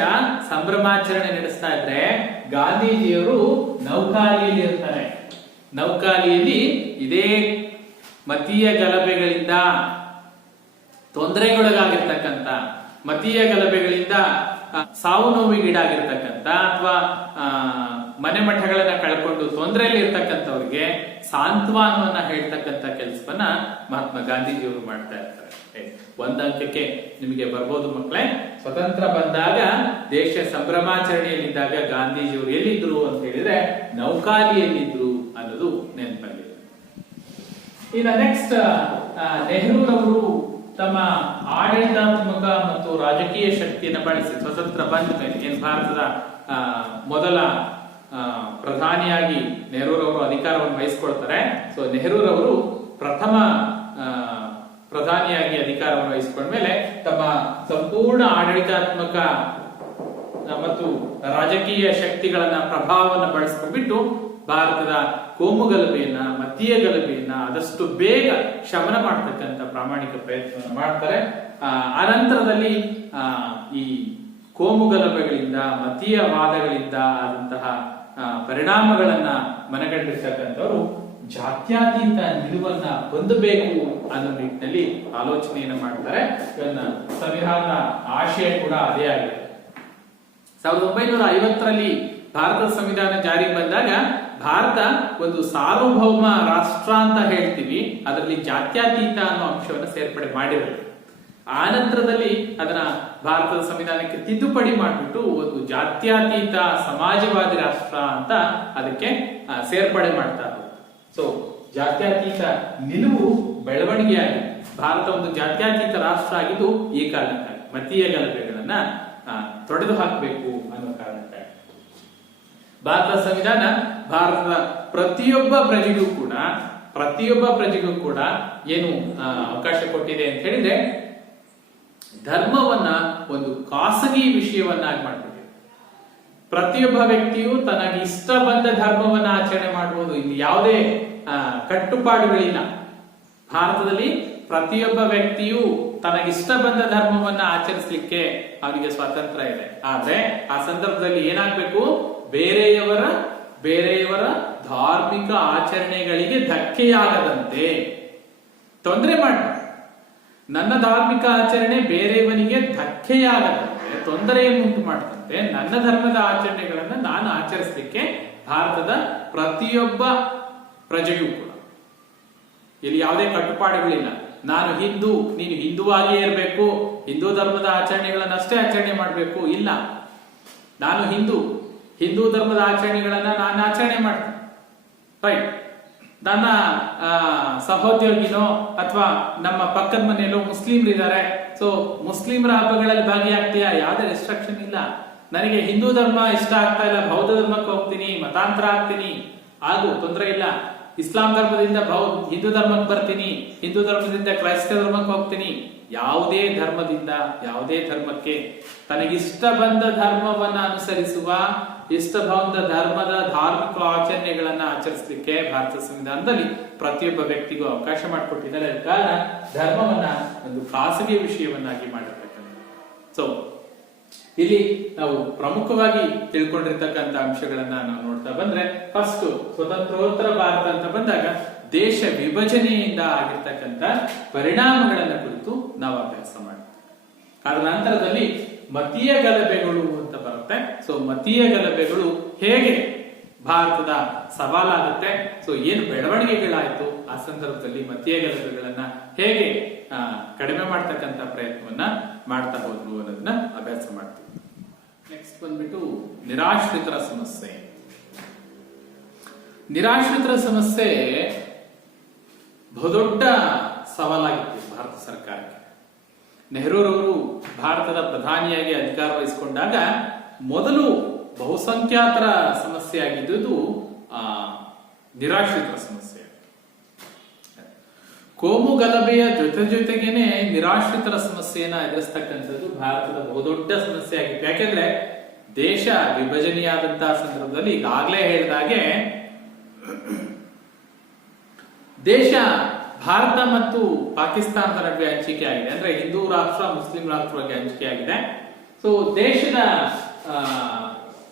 ಸಂಭ್ರಮಾಚರಣೆ ನಡೆಸ್ತಾ ಇದ್ರೆ ಗಾಂಧೀಜಿಯವರು ನೌಕಾಲಿಯಲ್ಲಿ ಇರ್ತಾರೆ. ನೌಕಾಲಿಯಲ್ಲಿ ಇದೇ ಮತೀಯ ಗಲಭೆಗಳಿಂದ ತೊಂದರೆಗೊಳಗಾಗಿರ್ತಕ್ಕಂಥ, ಮತೀಯ ಗಲಭೆಗಳಿಂದ ಸಾವು ನೋವಿಗೀಡಾಗಿರ್ತಕ್ಕಂಥ ಅಥವಾ ಮನೆ ಮಠಗಳನ್ನ ಕಳ್ಕೊಂಡು ತೊಂದರೆಯಲ್ಲಿ ಇರ್ತಕ್ಕಂಥವ್ರಿಗೆ ಸಾಂತ್ವನವನ್ನ ಹೇಳ್ತಕ್ಕಂಥ ಕೆಲಸವನ್ನ ಮಹಾತ್ಮ ಗಾಂಧೀಜಿಯವರು ಮಾಡ್ತಾ ಇರ್ತಾರೆ. ಒಂದ್ ಅಂಕಕ್ಕೆ ನಿಮಗೆ ಬರ್ಬೋದು ಮಕ್ಕಳೇ. ಸ್ವತಂತ್ರ ಬಂದಾಗ ದೇಶ ಸಂಭ್ರಮಾಚರಣೆಯಲ್ಲಿದ್ದಾಗ ಗಾಂಧೀಜಿಯವರು ಎಲ್ಲಿದ್ರು ಅಂತ ಹೇಳಿದ್ರೆ ನೌಕಾಲಿಯಲ್ಲಿದ್ರು ಅನ್ನೋದು ನೆನಪಲ್ಲಿ. ಇನ್ನು ನೆಕ್ಸ್ಟ್, ನೆಹರೂರವರು ತಮ್ಮ ಆಡಳಿತಾತ್ಮಕ ಮತ್ತು ರಾಜಕೀಯ ಶಕ್ತಿಯನ್ನು ಬಳಸಿ ಸ್ವತಂತ್ರ ಬಂದ ಮೇಲೆ ಏನು ಭಾರತದ ಮೊದಲ ಪ್ರಧಾನಿಯಾಗಿ ನೆಹರೂರವರು ಅಧಿಕಾರವನ್ನು ವಹಿಸಿಕೊಳ್ತಾರೆ. ಸೊ ನೆಹರೂರವರು ಪ್ರಥಮ ಪ್ರಧಾನಿಯಾಗಿ ಅಧಿಕಾರವನ್ನು ವಹಿಸಿಕೊಂಡ್ಮೇಲೆ ತಮ್ಮ ಸಂಪೂರ್ಣ ಆಡಳಿತಾತ್ಮಕ ಮತ್ತು ರಾಜಕೀಯ ಶಕ್ತಿಗಳನ್ನ ಪ್ರಭಾವವನ್ನು ಬಳಸ್ಕೊಂಡ್ಬಿಟ್ಟು ಭಾರತದ ಕೋಮು ಗಲಭೆಯನ್ನ, ಮತೀಯ ಗಲಭೆಯನ್ನ ಆದಷ್ಟು ಬೇಗ ಶಮನ ಮಾಡತಕ್ಕಂತ ಪ್ರಾಮಾಣಿಕ ಪ್ರಯತ್ನವನ್ನು ಮಾಡ್ತಾರೆ. ಆನಂತರದಲ್ಲಿ ಈ ಕೋಮು ಗಲಭೆಗಳಿಂದ, ಮತೀಯ ವಾದಗಳಿಂದ ಆದಂತಹ ಪರಿಣಾಮಗಳನ್ನ ಮನಗಂಡಿರ್ತಕ್ಕಂಥವರು ಜಾತ್ಯತೀತ ನಿಲುವನ್ನ ಹೊಂದಬೇಕು ಅನ್ನೋ ನಿಟ್ಟಿನಲ್ಲಿ ಆಲೋಚನೆಯನ್ನು ಮಾಡ್ತಾರೆ. ಇವನ್ನ ಸಂವಿಧಾನದ ಆಶಯ ಕೂಡ ಅದೇ ಆಗಿದೆ. 1950ರಲ್ಲಿ ಭಾರತದ ಸಂವಿಧಾನ ಜಾರಿಗೆ ಬಂದಾಗ ಭಾರತ ಒಂದು ಸಾರ್ವಭೌಮ ರಾಷ್ಟ್ರ ಅಂತ ಹೇಳ್ತೀವಿ, ಅದರಲ್ಲಿ ಜಾತ್ಯತೀತ ಅನ್ನೋ ಅಂಶವನ್ನು ಸೇರ್ಪಡೆ ಮಾಡಿರಲಿಲ್ಲ. ಆ ನಂತರದಲ್ಲಿ ಅದನ್ನ ಭಾರತದ ಸಂವಿಧಾನಕ್ಕೆ ತಿದ್ದುಪಡಿ ಮಾಡಿಬಿಟ್ಟು ಒಂದು ಜಾತ್ಯತೀತ ಸಮಾಜವಾದಿ ರಾಷ್ಟ್ರ ಅಂತ ಅದಕ್ಕೆ ಸೇರ್ಪಡೆ ಮಾಡ್ತಾ ಇದ್ರು. ಸೊ ಜಾತ್ಯತೀತ ನಿಲುವು ಬೆಳವಣಿಗೆಯಾಗಿದೆ. ಭಾರತ ಒಂದು ಜಾತ್ಯತೀತ ರಾಷ್ಟ್ರ ಆಗಿದ್ದು ಈ ಕಾರಣಕ್ಕಾಗಿ ಮತೀಯ ಗಲಭೆಗಳನ್ನ ತೊಡೆದು ಹಾಕಬೇಕು ಅನ್ನೋ ಕಾರಣಕ್ಕಾಗಿ ಭಾರತ ಸಂವಿಧಾನ ಭಾರತದ ಪ್ರತಿಯೊಬ್ಬ ಪ್ರಜೆಗೂ ಕೂಡ ಏನು ಅವಕಾಶ ಕೊಟ್ಟಿದೆ ಅಂತ ಹೇಳಿದ್ರೆ ಧರ್ಮವನ್ನ ಒಂದು ಖಾಸಗಿ ವಿಷಯವನ್ನಾಗಿ ಮಾಡ್ಬಿಟ್ಟಿದೆ. ಪ್ರತಿಯೊಬ್ಬ ವ್ಯಕ್ತಿಯು ತನಗೆ ಇಷ್ಟ ಬಂದ ಧರ್ಮವನ್ನ ಆಚರಣೆ ಮಾಡಬಹುದು. ಇಲ್ಲಿ ಯಾವುದೇ ಕಟ್ಟುಪಾಡುಗಳಿಲ್ಲ. ಭಾರತದಲ್ಲಿ ಪ್ರತಿಯೊಬ್ಬ ವ್ಯಕ್ತಿಯು ತನಗಿಷ್ಟ ಬಂದ ಧರ್ಮವನ್ನ ಆಚರಿಸಲಿಕ್ಕೆ ಅವನಿಗೆ ಸ್ವಾತಂತ್ರ್ಯ ಇದೆ. ಆದ್ರೆ ಆ ಸಂದರ್ಭದಲ್ಲಿ ಏನಾಗ್ಬೇಕು, ಬೇರೆಯವರ ಧಾರ್ಮಿಕ ಆಚರಣೆಗಳಿಗೆ ಧಕ್ಕೆಯಾಗದಂತೆ ತೊಂದರೆ ಮಾಡಬಾರ್ದು. ನನ್ನ ಧಾರ್ಮಿಕ ಆಚರಣೆ ಬೇರೆಯವನಿಗೆ ಧಕ್ಕೆಯಾಗದಂತೆ, ತೊಂದರೆಯನ್ನು ಉಂಟು ಮಾಡದಂತೆ ನನ್ನ ಧರ್ಮದ ಆಚರಣೆಗಳನ್ನ ನಾನು ಆಚರಿಸಲಿಕ್ಕೆ ಭಾರತದ ಪ್ರತಿಯೊಬ್ಬ ಪ್ರಜೆಯೂ ಕೂಡ ಇಲ್ಲಿ ಯಾವುದೇ ಕಟ್ಟುಪಾಡುಗಳಿಲ್ಲ. ನಾನು ಹಿಂದೂ, ನೀನು ಹಿಂದೂವಾಗಿಯೇ ಇರಬೇಕು, ಹಿಂದೂ ಧರ್ಮದ ಆಚರಣೆಗಳನ್ನಷ್ಟೇ ಆಚರಣೆ ಮಾಡಬೇಕು, ಇಲ್ಲ. ನಾನು ಹಿಂದೂ ಧರ್ಮದ ಆಚರಣೆಗಳನ್ನ ನಾನು ಆಚರಣೆ ಮಾಡ್ತೇನೆ, ರೈಟ್. ನನ್ನ ಸಹೋದ್ಯೋಗಿನೋ ಅಥವಾ ನಮ್ಮ ಪಕ್ಕದ ಮನೆಯಲ್ಲೋ ಮುಸ್ಲಿಮ್ರಿದ್ದಾರೆ, ಸೊ ಮುಸ್ಲಿಮರ ಹಬ್ಬಗಳಲ್ಲಿ ಭಾಗಿಯಾಗ್ತೀಯಾ, ಯಾವುದೇ ರೆಸ್ಟ್ರಿಕ್ಷನ್ ಇಲ್ಲ. ನನಗೆ ಹಿಂದೂ ಧರ್ಮ ಇಷ್ಟ ಆಗ್ತಾ ಇಲ್ಲ, ಬೌದ್ಧ ಧರ್ಮಕ್ಕೆ ಹೋಗ್ತೀನಿ, ಮತಾಂತರ ಆಗ್ತೀನಿ, ಹಾಗೂ ತೊಂದರೆ ಇಲ್ಲ. ಇಸ್ಲಾಂ ಧರ್ಮದಿಂದ ಹಿಂದೂ ಧರ್ಮಕ್ಕೆ ಬರ್ತೀನಿ, ಹಿಂದೂ ಧರ್ಮದಿಂದ ಕ್ರೈಸ್ತ ಧರ್ಮಕ್ಕೆ ಹೋಗ್ತೀನಿ. ಯಾವುದೇ ಧರ್ಮಕ್ಕೆ ತನಗಿಷ್ಟ ಬಂದ ಧರ್ಮವನ್ನ ಅನುಸರಿಸುವ, ಇಷ್ಟ ಬಂದ ಧರ್ಮದ ಧಾರ್ಮಿಕ ಆಚರಣೆಗಳನ್ನ ಆಚರಿಸಲಿಕ್ಕೆ ಭಾರತ ಸಂವಿಧಾನದಲ್ಲಿ ಪ್ರತಿಯೊಬ್ಬ ವ್ಯಕ್ತಿಗೂ ಅವಕಾಶ ಮಾಡಿಕೊಟ್ಟಿದ್ದಾರೆ. ಕಾರಣ ಧರ್ಮವನ್ನ ಒಂದು ಖಾಸಗಿ ವಿಷಯವನ್ನಾಗಿ ಮಾಡಿರ್ತಕ್ಕಂಥದ್ದು. ಸೊ ಇಲ್ಲಿ ನಾವು ಪ್ರಮುಖವಾಗಿ ತಿಳ್ಕೊಂಡಿರ್ತಕ್ಕಂಥ ಅಂಶಗಳನ್ನ ನಾವು ನೋಡ್ತಾ ಬಂದ್ರೆ, ಫಸ್ಟ್ ಸ್ವತಂತ್ರೋತ್ತರ ಭಾರತ ಅಂತ ಬಂದಾಗ ದೇಶ ವಿಭಜನೆಯಿಂದ ಆಗಿರ್ತಕ್ಕಂಥ ಪರಿಣಾಮಗಳನ್ನ ಕುರಿತು ನಾವು ಅಭ್ಯಾಸ ಮಾಡ್ತೀವಿ. ಅದರ ನಂತರದಲ್ಲಿ ಮತೀಯ ಗಲಭೆಗಳು ಅಂತ ಬರುತ್ತೆ. ಸೊ ಮತೀಯ ಗಲಭೆಗಳು ಹೇಗೆ ಭಾರತದ ಸವಾಲಾಗುತ್ತೆ, ಸೊ ಏನು ಬೆಳವಣಿಗೆಗಳಾಯ್ತು ಆ ಸಂದರ್ಭದಲ್ಲಿ ಮತೀಯ ಗಲಭೆಗಳನ್ನ ಹೇಗೆ ಕಡಿಮೆ ಮಾಡ್ತಕ್ಕಂಥ ಪ್ರಯತ್ನವನ್ನ ಮಾಡ್ತಾ ಹೋದ್ರು ಅನ್ನೋದನ್ನ ಅಭ್ಯಾಸ ಮಾಡ್ತೀವಿ. ನೆಕ್ಸ್ಟ್ ಬಂದ್ಬಿಟ್ಟು ನಿರಾಶ್ರಿತರ ಸಮಸ್ಯೆ. ನಿರಾಶ್ರಿತರ ಸಮಸ್ಯೆ ಬಹುದೊಡ್ಡ ಸವಾಲಾಗಿತ್ತು ಭಾರತ ಸರ್ಕಾರಕ್ಕೆ. ನೆಹರೂರವರು ಭಾರತದ ಪ್ರಧಾನಿಯಾಗಿ ಅಧಿಕಾರ ವಹಿಸಿಕೊಂಡಾಗ ಮೊದಲು ಬಹುಸಂಖ್ಯಾತರ ಸಮಸ್ಯೆ ಆಗಿದ್ದುದು ನಿರಾಶ್ರಿತರ ಸಮಸ್ಯೆ. ಕೋಮು ಗಲಭೆಯ ಜೊತೆಗೇನೆ ನಿರಾಶ್ರಿತರ ಸಮಸ್ಯೆಯನ್ನ ಎದುರಿಸ್ತಕ್ಕಂಥದ್ದು ಭಾರತದ ಬಹುದೊಡ್ಡ ಸಮಸ್ಯೆ ಆಗಿತ್ತು. ಯಾಕೆಂದ್ರೆ ದೇಶ ವಿಭಜನೆಯಾದಂತಹ ಸಂದರ್ಭದಲ್ಲಿ ಈಗಾಗಲೇ ಹೇಳಿದಾಗೆ ದೇಶ ಭಾರತ ಮತ್ತು ಪಾಕಿಸ್ತಾನದ ನಡುವೆ ಹಂಚಿಕೆ ಆಗಿದೆ. ಅಂದ್ರೆ ಹಿಂದೂ ರಾಷ್ಟ್ರ, ಮುಸ್ಲಿಂ ರಾಷ್ಟ್ರವಾಗಿ ಹಂಚಿಕೆ ಆಗಿದೆ. ಸೊ ದೇಶದ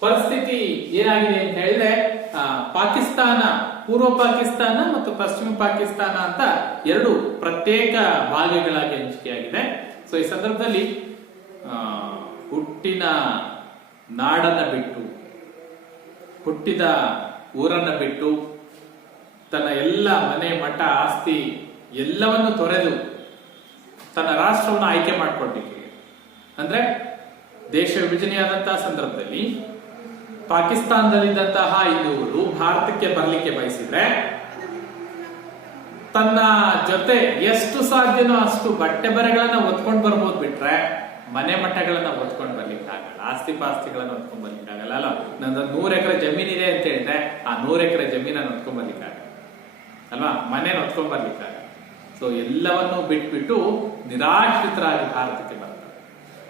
ಪರಿಸ್ಥಿತಿ ಏನಾಗಿದೆ ಅಂತ ಹೇಳಿದ್ರೆ, ಪಾಕಿಸ್ತಾನ, ಪೂರ್ವ ಪಾಕಿಸ್ತಾನ ಮತ್ತು ಪಶ್ಚಿಮ ಪಾಕಿಸ್ತಾನ ಅಂತ ಎರಡು ಪ್ರತ್ಯೇಕ ಭಾಗಗಳಾಗಿ ಹಂಚಿಕೆಯಾಗಿದೆ. ಸೊ ಈ ಸಂದರ್ಭದಲ್ಲಿ ಹುಟ್ಟಿನ ನಾಡನ್ನ ಬಿಟ್ಟು, ಹುಟ್ಟಿದ ಊರನ್ನ ಬಿಟ್ಟು, ತನ್ನ ಎಲ್ಲ ಮನೆ ಮಠ ಆಸ್ತಿ ಎಲ್ಲವನ್ನು ತೊರೆದು ತನ್ನ ರಾಷ್ಟ್ರವನ್ನು ಆಯ್ಕೆ ಮಾಡಿಕೊಟ್ಟಿಗೆ, ಅಂದ್ರೆ ದೇಶ ವಿಭಜನೆಯಾದಂತಹ ಸಂದರ್ಭದಲ್ಲಿ ಪಾಕಿಸ್ತಾನದಲ್ಲಿದ್ದಂತಹ ಹಿಂದೂಗಳು ಭಾರತಕ್ಕೆ ಬರಲಿಕ್ಕೆ ಬಯಸಿದ್ರೆ ತನ್ನ ಜೊತೆ ಎಷ್ಟು ಸಾಧ್ಯನೋ ಅಷ್ಟು ಬಟ್ಟೆ ಬರೆಗಳನ್ನ ಹೊತ್ಕೊಂಡು ಬರ್ಬೋದು, ಬಿಟ್ರೆ ಮನೆ ಮಠಗಳನ್ನ ಹೊತ್ಕೊಂಡು ಬರ್ಲಿಕ್ಕೆ ಆಗಲ್ಲ, ಆಸ್ತಿ ಪಾಸ್ತಿಗಳನ್ನ ಹೊತ್ಕೊಂಡ್ ಬರ್ಲಿಕ್ಕೆ ಆಗಲ್ಲ. ಅಲ್ಲ, ನಂದು 100 ಎಕರೆ ಜಮೀನಿದೆ ಅಂತ ಹೇಳಿದ್ರೆ ಆ 100 ಎಕರೆ ಜಮೀನನ್ನು ಹೊತ್ಕೊಂಡ್ ಬರ್ಲಿಕ್ಕೆ ಆಗಲ್ಲ ಅಲ್ವಾ, ಮನೇನ ಹೊತ್ಕೊಂಡ್ ಬರ್ಲಿಕ್ಕೆ ಆಗಲ್ಲ. ಸೊ ಎಲ್ಲವನ್ನೂ ಬಿಟ್ಬಿಟ್ಟು ನಿರಾಶ್ರಿತರಾಗಿ ಭಾರತಕ್ಕೆ ಬರ್ತಾರೆ.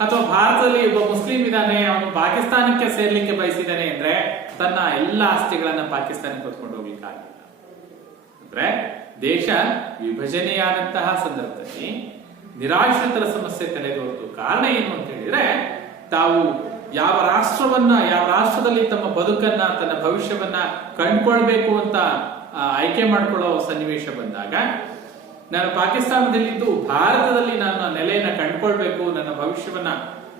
ಅಥವಾ ಭಾರತದಲ್ಲಿ ಒಬ್ಬ ಮುಸ್ಲಿಂ ಇದ್ದಾನೆ, ಅವನು ಪಾಕಿಸ್ತಾನಕ್ಕೆ ಸೇರ್ಲಿಕ್ಕೆ ಬಯಸಿದ್ದಾನೆ ಅಂದ್ರೆ ತನ್ನ ಎಲ್ಲ ಆಸ್ತಿಗಳನ್ನ ಪಾಕಿಸ್ತಾನಕ್ಕೆ ಹೊತ್ಕೊಂಡು ಹೋಗ್ಲಿಕ್ಕೆ ಆಗಿಲ್ಲ. ಅಂದ್ರೆ ದೇಶ ವಿಭಜನೆಯಾದಂತಹ ಸಂದರ್ಭದಲ್ಲಿ ನಿರಾಶ್ರಿತರ ಸಮಸ್ಯೆ ತಲೆದೋರ್ತು. ಕಾರಣ ಏನು ಅಂತ ಹೇಳಿದ್ರೆ, ತಾವು ಯಾವ ರಾಷ್ಟ್ರದಲ್ಲಿ ತಮ್ಮ ಬದುಕನ್ನ, ತನ್ನ ಭವಿಷ್ಯವನ್ನ ಕಂಡುಕೊಳ್ಬೇಕು ಅಂತ ಆಯ್ಕೆ ಮಾಡ್ಕೊಳ್ಳೋ ಸನ್ನಿವೇಶ ಬಂದಾಗ, ನಾನು ಪಾಕಿಸ್ತಾನದಲ್ಲಿದ್ದು ಭಾರತದಲ್ಲಿ ನನ್ನ ನೆಲೆಯನ್ನ ಕಂಡುಕೊಳ್ಬೇಕು, ನನ್ನ ಭವಿಷ್ಯವನ್ನ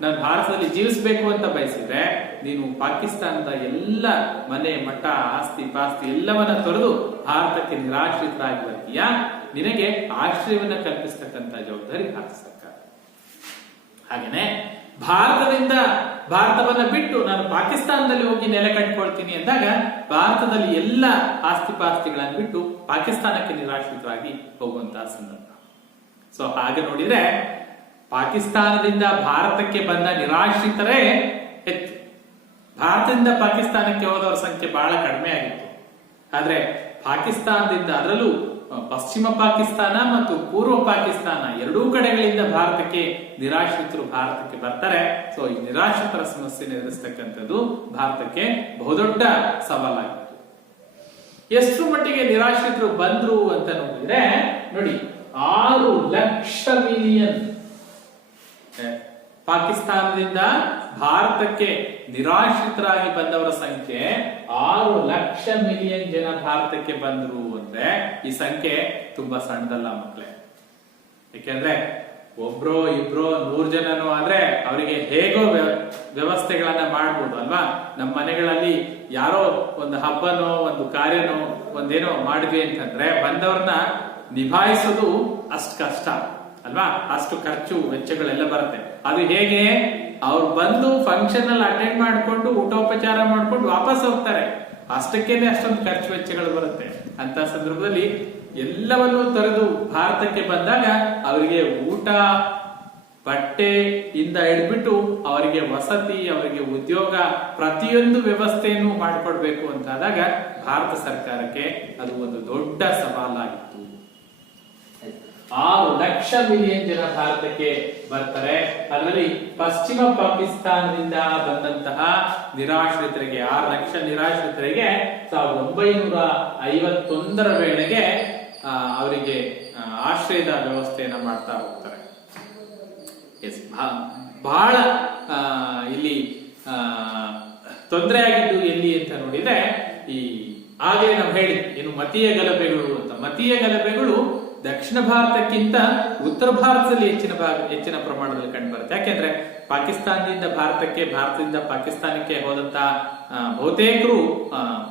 ನಾನು ಭಾರತದಲ್ಲಿ ಜೀವಿಸಬೇಕು ಅಂತ ಬಯಸಿದ್ರೆ, ನೀನು ಪಾಕಿಸ್ತಾನದ ಎಲ್ಲ ಮನೆ ಮಠ ಆಸ್ತಿ ಪಾಸ್ತಿ ಎಲ್ಲವನ್ನ ತೊರೆದು ಭಾರತಕ್ಕೆ ನಿರಾಶ್ರಿತರಾಗಿ ಬರ್ತೀಯಾ, ನಿನಗೆ ಆಶ್ರಯವನ್ನ ಕಲ್ಪಿಸ್ತಕ್ಕಂಥ ಜವಾಬ್ದಾರಿ ಭಾರತ ಸರ್ಕಾರ. ಹಾಗೇನೆ ಭಾರತವನ್ನ ಬಿಟ್ಟು ನಾನು ಪಾಕಿಸ್ತಾನದಲ್ಲಿ ಹೋಗಿ ನೆಲೆ ಕಟ್ಕೊಳ್ತೀನಿ ಅಂದಾಗ ಭಾರತದಲ್ಲಿ ಎಲ್ಲ ಆಸ್ತಿ ಪಾಸ್ತಿಗಳನ್ನು ಬಿಟ್ಟು ಪಾಕಿಸ್ತಾನಕ್ಕೆ ನಿರಾಶ್ರಿತರಾಗಿ ಹೋಗುವಂತಹ ಸಂದರ್ಭ. ಸೊ ಹಾಗೆ ನೋಡಿದ್ರೆ ಪಾಕಿಸ್ತಾನದಿಂದ ಭಾರತಕ್ಕೆ ಬಂದ ನಿರಾಶ್ರಿತರೇ ಹೆಚ್ಚು. ಭಾರತದಿಂದ ಪಾಕಿಸ್ತಾನಕ್ಕೆ ಹೋದವರ ಸಂಖ್ಯೆ ಬಹಳ ಕಡಿಮೆ ಆಗಿತ್ತು. ಆದ್ರೆ ಪಾಕಿಸ್ತಾನದಿಂದ, ಅದರಲ್ಲೂ ಪಶ್ಚಿಮ ಪಾಕಿಸ್ತಾನ ಮತ್ತು ಪೂರ್ವ ಪಾಕಿಸ್ತಾನ ಎರಡೂ ಕಡೆಗಳಿಂದ ಭಾರತಕ್ಕೆ ನಿರಾಶ್ರಿತರು ಭಾರತಕ್ಕೆ ಬರ್ತಾರೆ. ಸೊ ಈ ನಿರಾಶ್ರಿತರ ಸಮಸ್ಯೆ ಎದುರಿಸ್ತಕ್ಕಂಥದ್ದು ಭಾರತಕ್ಕೆ ಬಹುದೊಡ್ಡ ಸವಾಲಾಗಿತ್ತು. ಎಷ್ಟು ಮಟ್ಟಿಗೆ ನಿರಾಶ್ರಿತರು ಬಂದ್ರು ಅಂತ ನೋಡಿದ್ರೆ ನೋಡಿ, 6 ಲಕ್ಷ ಮಿಲಿಯನ್ ಪಾಕಿಸ್ತಾನದಿಂದ ಭಾರತಕ್ಕೆ ನಿರಾಶ್ರಿತರಾಗಿ ಬಂದವರ ಸಂಖ್ಯೆ 6 ಲಕ್ಷ ಮಿಲಿಯನ್ ಜನ ಭಾರತಕ್ಕೆ ಬಂದ್ರು ಅಂದ್ರೆ ಈ ಸಂಖ್ಯೆ ತುಂಬಾ ಸಣ್ಣದಲ್ಲ ಮಕ್ಕಳೇ. ಯಾಕೆಂದ್ರೆ ಒಬ್ರೋ ಇಬ್ರೋ 100 ಜನನೋ ಆದ್ರೆ ಅವರಿಗೆ ಹೇಗೋ ವ್ಯವಸ್ಥೆಗಳನ್ನ ಮಾಡ್ಬೋದು ಅಲ್ವಾ. ನಮ್ಮ ಮನೆಗಳಲ್ಲಿ ಯಾರೋ ಒಂದು ಹಬ್ಬನೋ ಒಂದು ಕಾರ್ಯನೋ ಒಂದೇನೋ ಮಾಡಿದ್ವಿ ಅಂತಂದ್ರೆ ಬಂದವ್ರನ್ನ ನಿಭಾಯಿಸೋದು ಅಷ್ಟು ಕಷ್ಟ ಅಲ್ವಾ. ಅಷ್ಟು ಖರ್ಚು ವೆಚ್ಚಗಳೆಲ್ಲ ಬರುತ್ತೆ. ಅದು ಹೇಗೆ, ಅವ್ರು ಬಂದು ಫಂಕ್ಷನ್ ಅಲ್ಲಿ ಅಟೆಂಡ್ ಮಾಡ್ಕೊಂಡು ಊಟೋಪಚಾರ ಮಾಡ್ಕೊಂಡು ವಾಪಸ್ ಹೋಗ್ತಾರೆ. ಅಷ್ಟಕ್ಕೇನೆ ಅಷ್ಟೊಂದು ಖರ್ಚು ವೆಚ್ಚಗಳು ಬರುತ್ತೆ. ಅಂತ ಸಂದರ್ಭದಲ್ಲಿ ಎಲ್ಲವನ್ನೂ ತೊರೆದು ಭಾರತಕ್ಕೆ ಬಂದಾಗ ಅವರಿಗೆ ಊಟ ಬಟ್ಟೆ ಇಂದ ಹಿಡ್ಬಿಟ್ಟು ಅವರಿಗೆ ವಸತಿ, ಅವರಿಗೆ ಉದ್ಯೋಗ, ಪ್ರತಿಯೊಂದು ವ್ಯವಸ್ಥೆಯನ್ನು ಮಾಡಿಕೊಡ್ಬೇಕು ಅಂತಾದಾಗ ಭಾರತ ಸರ್ಕಾರಕ್ಕೆ ಅದು ಒಂದು ದೊಡ್ಡ ಸವಾಲಾಗಿತ್ತು. 6 ಲಕ್ಷ ಮಿಲಿಯನ್ ಜನ ಭಾರತಕ್ಕೆ ಬರ್ತಾರೆ. ಅದರಲ್ಲಿ ಪಶ್ಚಿಮ ಪಾಕಿಸ್ತಾನದಿಂದ ಬಂದಂತಹ ನಿರಾಶ್ರಿತರಿಗೆ 6 ಲಕ್ಷ ನಿರಾಶ್ರಿತರಿಗೆ 1951ರ ವೇಳೆಗೆ ಅವರಿಗೆ ಆಶ್ರಯದ ವ್ಯವಸ್ಥೆಯನ್ನ ಮಾಡ್ತಾ ಹೋಗ್ತಾರೆ. ಬಹಳ ಇಲ್ಲಿ ತೊಂದರೆ ಆಗಿದ್ದು ಎಲ್ಲಿ ಅಂತ ನೋಡಿದ್ರೆ, ಈ ಆಗಲೇ ನಾವು ಹೇಳಿ ಏನು ಮತೀಯ ಗಲಭೆಗಳು ಅಂತ. ಮತೀಯ ಗಲಭೆಗಳು ದಕ್ಷಿಣ ಭಾರತಕ್ಕಿಂತ ಉತ್ತರ ಭಾರತದಲ್ಲಿ ಹೆಚ್ಚಿನ ಪ್ರಮಾಣದಲ್ಲಿ ಕಂಡು ಬರುತ್ತೆ. ಯಾಕೆಂದ್ರೆ ಪಾಕಿಸ್ತಾನದಿಂದ ಭಾರತಕ್ಕೆ, ಭಾರತದಿಂದ ಪಾಕಿಸ್ತಾನಕ್ಕೆ ಹೋದಂತ ಬಹುತೇಕರು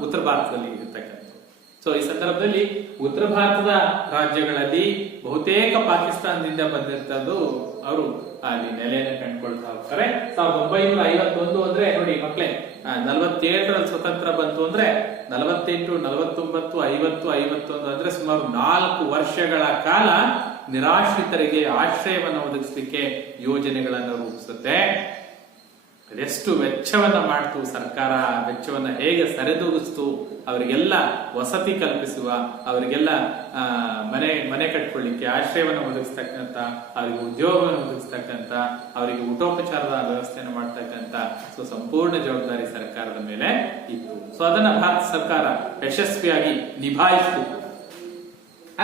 ಉತ್ತರ ಭಾರತದಲ್ಲಿ ಇರ್ತಕ್ಕಂಥ. ಸೊ ಈ ಸಂದರ್ಭದಲ್ಲಿ ಉತ್ತರ ಭಾರತದ ರಾಜ್ಯಗಳಲ್ಲಿ ಬಹುತೇಕ ಪಾಕಿಸ್ತಾನದಿಂದ ಬಂದಿರ್ತದ್ದು ಅವರು ಅಲ್ಲಿ ನೆಲೆಯನ್ನು ಕಂಡುಕೊಳ್ತಾ ಹೋಗ್ತಾರೆ. 1951 ಅಂದ್ರೆ ನೋಡಿ ಮಕ್ಕಳೇ, 47ರಲ್ಲಿ ಸ್ವತಂತ್ರ ಬಂತು ಅಂದ್ರೆ 48, 49, 50, 51 ಅಂದ್ರೆ ಸುಮಾರು 4 ವರ್ಷಗಳ ಕಾಲ ನಿರಾಶ್ರಿತರಿಗೆ ಆಶ್ರಯವನ್ನು ಒದಗಿಸಲಿಕ್ಕೆ ಯೋಜನೆಗಳನ್ನು ರೂಪಿಸುತ್ತೆ. ಅದೆಷ್ಟು ವೆಚ್ಚವನ್ನ ಮಾಡ್ತು ಸರ್ಕಾರ, ವೆಚ್ಚವನ್ನ ಹೇಗೆ ಸರಿದೂಗಿಸ್ತು, ಅವರಿಗೆಲ್ಲ ವಸತಿ ಕಲ್ಪಿಸುವ, ಅವರಿಗೆಲ್ಲ ಮನೆ ಕಟ್ಕೊಳ್ಳಿಕ್ಕೆ ಆಶ್ರಯವನ್ನು ಒದಗಿಸ್ತಕ್ಕಂಥ, ಅವರಿಗೆ ಉದ್ಯೋಗವನ್ನು ಒದಗಿಸ್ತಕ್ಕಂಥ, ಅವರಿಗೆ ಊಟೋಪಚಾರದ ವ್ಯವಸ್ಥೆಯನ್ನು ಮಾಡ್ತಕ್ಕಂಥ ಸೊ ಸಂಪೂರ್ಣ ಜವಾಬ್ದಾರಿ ಸರ್ಕಾರದ ಮೇಲೆ ಇತ್ತು. ಸೊ ಅದನ್ನ ಭಾರತ ಸರ್ಕಾರ ಯಶಸ್ವಿಯಾಗಿ ನಿಭಾಯಿಸಿತು.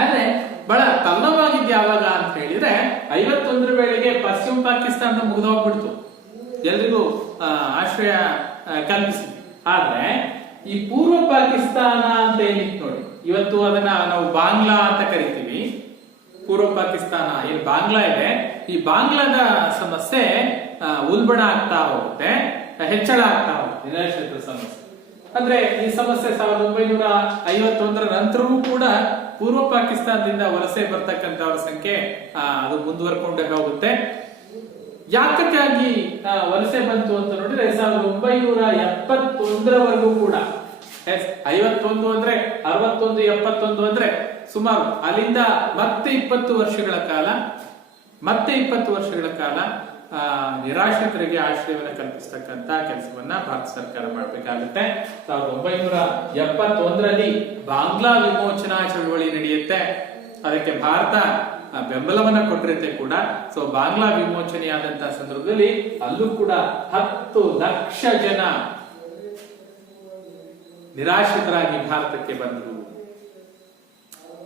ಆದ್ರೆ ಬಹಳ ತಲ್ಲವಾಗಿದ್ದು ಯಾವಾಗ ಅಂತ ಹೇಳಿದ್ರೆ 51ರ ವೇಳೆಗೆ ಪಶ್ಚಿಮ ಪಾಕಿಸ್ತಾನದ ಮುಗಿದೋಗ್ಬಿಡ್ತು, ಎಲ್ರಿಗೂ ಆಶ್ರಯ ಕಲ್ಪಿಸಿ. ಆದ್ರೆ ಈ ಪೂರ್ವ ಪಾಕಿಸ್ತಾನ ಅಂತ ಏನಿತ್ತು ನೋಡಿ, ಇವತ್ತು ಅದನ್ನ ನಾವು ಬಾಂಗ್ಲಾ ಅಂತ ಕರಿತೀವಿ. ಪೂರ್ವ ಪಾಕಿಸ್ತಾನ ಏನು ಬಾಂಗ್ಲಾ ಇದೆ, ಈ ಬಾಂಗ್ಲಾದ ಸಮಸ್ಯೆ ಉಲ್ಬಣ ಆಗ್ತಾ ಹೋಗುತ್ತೆ, ಹೆಚ್ಚಳ ಆಗ್ತಾ ಹೋಗುತ್ತೆ ನಿರಾಶ್ರಿತರ ಸಮಸ್ಯೆ. ಅಂದ್ರೆ ಈ ಸಮಸ್ಯೆ 1951ರ ನಂತರವೂ ಕೂಡ ಪೂರ್ವ ಪಾಕಿಸ್ತಾನದಿಂದ ವಲಸೆ ಬರ್ತಕ್ಕಂಥವ್ರ ಸಂಖ್ಯೆ ಅದು ಮುಂದುವರ್ಕೊಂಡೇ ಹೋಗುತ್ತೆ. ಯಾತಕ್ಕಾಗಿ ವಲಸೆ ಬಂತು ಅಂತ ನೋಡಿದ್ರೆ 1971ರವರೆಗೂ ಕೂಡ 51 ಅಂದ್ರೆ 61, 71 ಅಂದ್ರೆ ಸುಮಾರು ಅಲ್ಲಿಂದ ಮತ್ತೆ 20 ವರ್ಷಗಳ ಕಾಲ ನಿರಾಶ್ರಿತರಿಗೆ ಆಶ್ರಯವನ್ನು ಕಲ್ಪಿಸತಕ್ಕಂತ ಕೆಲಸವನ್ನ ಭಾರತ ಸರ್ಕಾರ ಮಾಡಬೇಕಾಗುತ್ತೆ. 1971ರಲ್ಲಿ ಬಾಂಗ್ಲಾ ವಿಮೋಚನಾ ಚಳವಳಿ ನಡೆಯುತ್ತೆ. ಅದಕ್ಕೆ ಭಾರತ ಬೆಂಬಲವನ್ನ ಕೊಟ್ಟಿರುತ್ತೆ ಕೂಡ. ಸೊ ಬಾಂಗ್ಲಾ ವಿಮೋಚನೆಯಾದಂತಹ ಸಂದರ್ಭದಲ್ಲಿ ಅಲ್ಲೂ ಕೂಡ 10 ಲಕ್ಷ ಜನ ನಿರಾಶ್ರಿತರಾಗಿ ಭಾರತಕ್ಕೆ ಬಂದರು.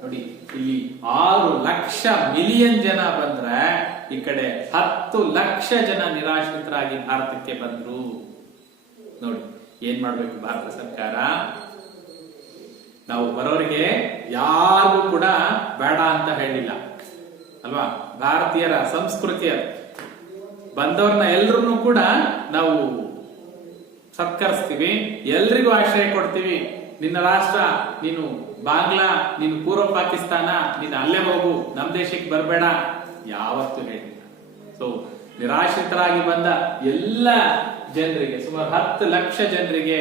ನೋಡಿ, ಇಲ್ಲಿ 6 ಲಕ್ಷ ಮಿಲಿಯನ್ ಜನ ಬಂದ್ರೆ ಈ ಕಡೆ 10 ಲಕ್ಷ ಜನ ನಿರಾಶ್ರಿತರಾಗಿ ಭಾರತಕ್ಕೆ ಬಂದ್ರು. ನೋಡಿ ಏನ್ ಮಾಡ್ಬೇಕು ಭಾರತ ಸರ್ಕಾರ. ನಾವು ಬರೋರಿಗೆ ಯಾರಿಗೂ ಕೂಡ ಬೇಡ ಅಂತ ಹೇಳಿಲ್ಲ ಅಲ್ವಾ. ಭಾರತೀಯರ ಸಂಸ್ಕೃತಿಯ ಬಂದವ್ರನ್ನ ಎಲ್ರನ್ನೂ ಕೂಡ ನಾವು ಸತ್ಕರಿಸ್ತೀವಿ, ಎಲ್ರಿಗೂ ಆಶ್ರಯ ಕೊಡ್ತೀವಿ. ನಿನ್ನ ರಾಷ್ಟ್ರ ನೀನು ಬಾಂಗ್ಲಾ, ನೀನು ಪೂರ್ವ ಪಾಕಿಸ್ತಾನ, ನೀನು ಅಲ್ಲೇ ಹೋಗು, ನಮ್ ದೇಶಕ್ಕೆ ಬರಬೇಡ ಯಾವತ್ತೂ ಹೇಳಿಲ್ಲ. ಸೊ ನಿರಾಶ್ರಿತರಾಗಿ ಬಂದ ಎಲ್ಲ ಜನರಿಗೆ, ಸುಮಾರು 10 ಲಕ್ಷ ಜನರಿಗೆ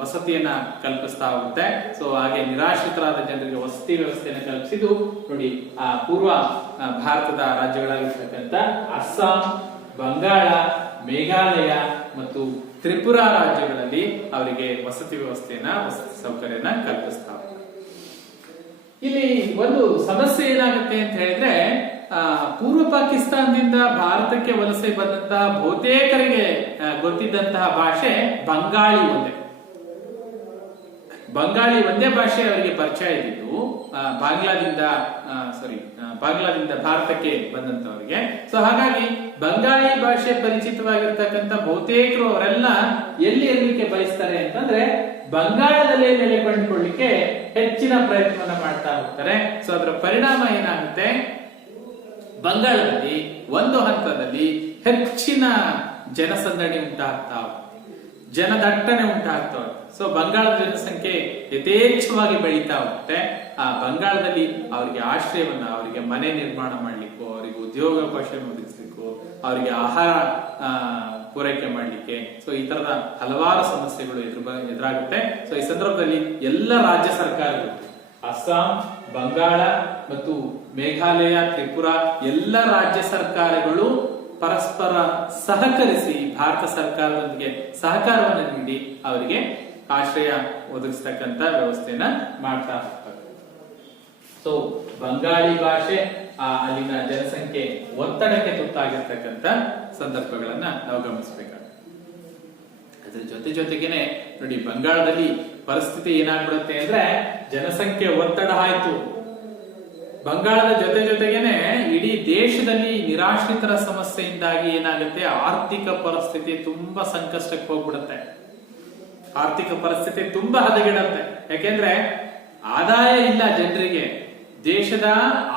ವಸತಿಯನ್ನ ಕಲ್ಪಿಸ್ತಾ ಹೋಗುತ್ತೆ. ಸೊ ಹಾಗೆ ನಿರಾಶ್ರಿತರಾದ ಜನರಿಗೆ ವಸತಿ ವ್ಯವಸ್ಥೆಯನ್ನು ಕಲ್ಪಿಸಿದ್ದು ನೋಡಿ ಆ ಪೂರ್ವ ಭಾರತದ ರಾಜ್ಯಗಳಾಗಿರ್ತಕ್ಕಂಥ ಅಸ್ಸಾಂ, ಬಂಗಾಳ, ಮೇಘಾಲಯ ಮತ್ತು ತ್ರಿಪುರಾ ರಾಜ್ಯಗಳಲ್ಲಿ ಅವರಿಗೆ ವಸತಿ ವ್ಯವಸ್ಥೆಯನ್ನ, ವಸತಿ ಸೌಕರ್ಯನ ಕಲ್ಪಿಸ್ತಾ ಹೋಗುತ್ತೆ. ಇಲ್ಲಿ ಒಂದು ಸಮಸ್ಯೆ ಏನಾಗುತ್ತೆ ಅಂತ ಹೇಳಿದ್ರೆ, ಪೂರ್ವ ಪಾಕಿಸ್ತಾನದಿಂದ ಭಾರತಕ್ಕೆ ವಲಸೆ ಬಂದಂತಹ ಬಹುತೇಕರಿಗೆ ಗೊತ್ತಿದ್ದಂತಹ ಭಾಷೆ ಬಂಗಾಳಿ ಒಂದೇ. ಬಂಗಾಳಿ ಒಂದೇ ಭಾಷೆ ಅವರಿಗೆ ಪರಿಚಯ ಇದ್ದಿದ್ದು ಬಾಂಗ್ಲಾದಿಂದ ಭಾರತಕ್ಕೆ ಬಂದಂತವರಿಗೆ. ಸೊ ಹಾಗಾಗಿ ಬಂಗಾಳಿ ಭಾಷೆ ಪರಿಚಿತವಾಗಿರ್ತಕ್ಕಂಥ ಬಹುತೇಕರು ಅವರೆಲ್ಲ ಎಲ್ಲಿ ಇರಲಿಕ್ಕೆ ಬಯಸ್ತಾರೆ ಅಂತಂದ್ರೆ ಬಂಗಾಳದಲ್ಲೇ ನೆಲೆ ಕಂಡುಕೊಳ್ಳಿಕ್ಕೆ ಹೆಚ್ಚಿನ ಪ್ರಯತ್ನವನ್ನ ಮಾಡ್ತಾ ಹೋಗ್ತಾರೆ. ಸೊ ಅದರ ಪರಿಣಾಮ ಏನಾಗುತ್ತೆ, ಬಂಗಾಳದಲ್ಲಿ ಒಂದು ಹಂತದಲ್ಲಿ ಹೆಚ್ಚಿನ ಜನಸಂದಣಿ ಉಂಟಾಗ್ತಾ, ಜನದಟ್ಟಣೆ ಉಂಟಾಗ್ತಾ ಹೋಗುತ್ತೆ. ಸೊ ಬಂಗಾಳದ ಜನಸಂಖ್ಯೆ ಯಥೇಚ್ಛವಾಗಿ ಬೆಳೀತಾ ಹೋಗುತ್ತೆ. ಆ ಬಂಗಾಳದಲ್ಲಿ ಅವರಿಗೆ ಆಶ್ರಯವನ್ನ, ಅವರಿಗೆ ಮನೆ ನಿರ್ಮಾಣ ಮಾಡ್ಲಿಕ್ಕೂ, ಅವರಿಗೆ ಉದ್ಯೋಗಾವಕಾಶ ಒದಗಿಸ್ಲಿಕ್ಕೂ, ಅವರಿಗೆ ಆಹಾರ ಪೂರೈಕೆ ಮಾಡ್ಲಿಕ್ಕೆ, ಸೊ ಈ ತರದ ಹಲವಾರು ಸಮಸ್ಯೆಗಳು ಎದುರಾಗುತ್ತೆ. ಸೊ ಈ ಸಂದರ್ಭದಲ್ಲಿ ಎಲ್ಲ ರಾಜ್ಯ ಸರ್ಕಾರಗಳು, ಅಸ್ಸಾಂ, ಬಂಗಾಳ ಮತ್ತು ಮೇಘಾಲಯ, ತ್ರಿಪುರಾ ಎಲ್ಲ ರಾಜ್ಯ ಸರ್ಕಾರಗಳು ಪರಸ್ಪರ ಸಹಕರಿಸಿ ಭಾರತ ಸರ್ಕಾರದೊಂದಿಗೆ ಸಹಕಾರವನ್ನು ನೀಡಿ ಅವರಿಗೆ ಆಶ್ರಯ ಒದಗಿಸ್ತಕ್ಕಂತ ವ್ಯವಸ್ಥೆಯನ್ನ ಮಾಡ್ತಾ ಹೋಗ್ತಾರೆ. ಸೊ ಬಂಗಾಳಿ ಭಾಷೆ ಅಲ್ಲಿನ ಜನಸಂಖ್ಯೆ ಒತ್ತಡಕ್ಕೆ ತುತ್ತಾಗಿರ್ತಕ್ಕಂಥ ಸಂದರ್ಭಗಳನ್ನ ನಾವು ಗಮನಿಸಬೇಕಾಗುತ್ತೆ. ಅದ್ರ ಜೊತೆಗೇನೆ ನೋಡಿ, ಬಂಗಾಳದಲ್ಲಿ ಪರಿಸ್ಥಿತಿ ಏನಾಗ್ಬಿಡುತ್ತೆ ಅಂದ್ರೆ ಜನಸಂಖ್ಯೆ ಒತ್ತಡ ಆಯ್ತು. ಬಂಗಾಳದ ಜೊತೆಗೇನೆ ಇಡೀ ದೇಶದಲ್ಲಿ ನಿರಾಶ್ರಿತರ ಸಮಸ್ಯೆಯಿಂದಾಗಿ ಏನಾಗುತ್ತೆ, ಆರ್ಥಿಕ ಪರಿಸ್ಥಿತಿ ತುಂಬಾ ಸಂಕಷ್ಟಕ್ಕೆ ಹೋಗ್ಬಿಡುತ್ತೆ. ಆರ್ಥಿಕ ಪರಿಸ್ಥಿತಿ ತುಂಬಾ ಹದಗೆಡುತ್ತೆ. ಯಾಕೆಂದ್ರೆ ಆದಾಯ ಇಲ್ಲ ಜನರಿಗೆ, ದೇಶದ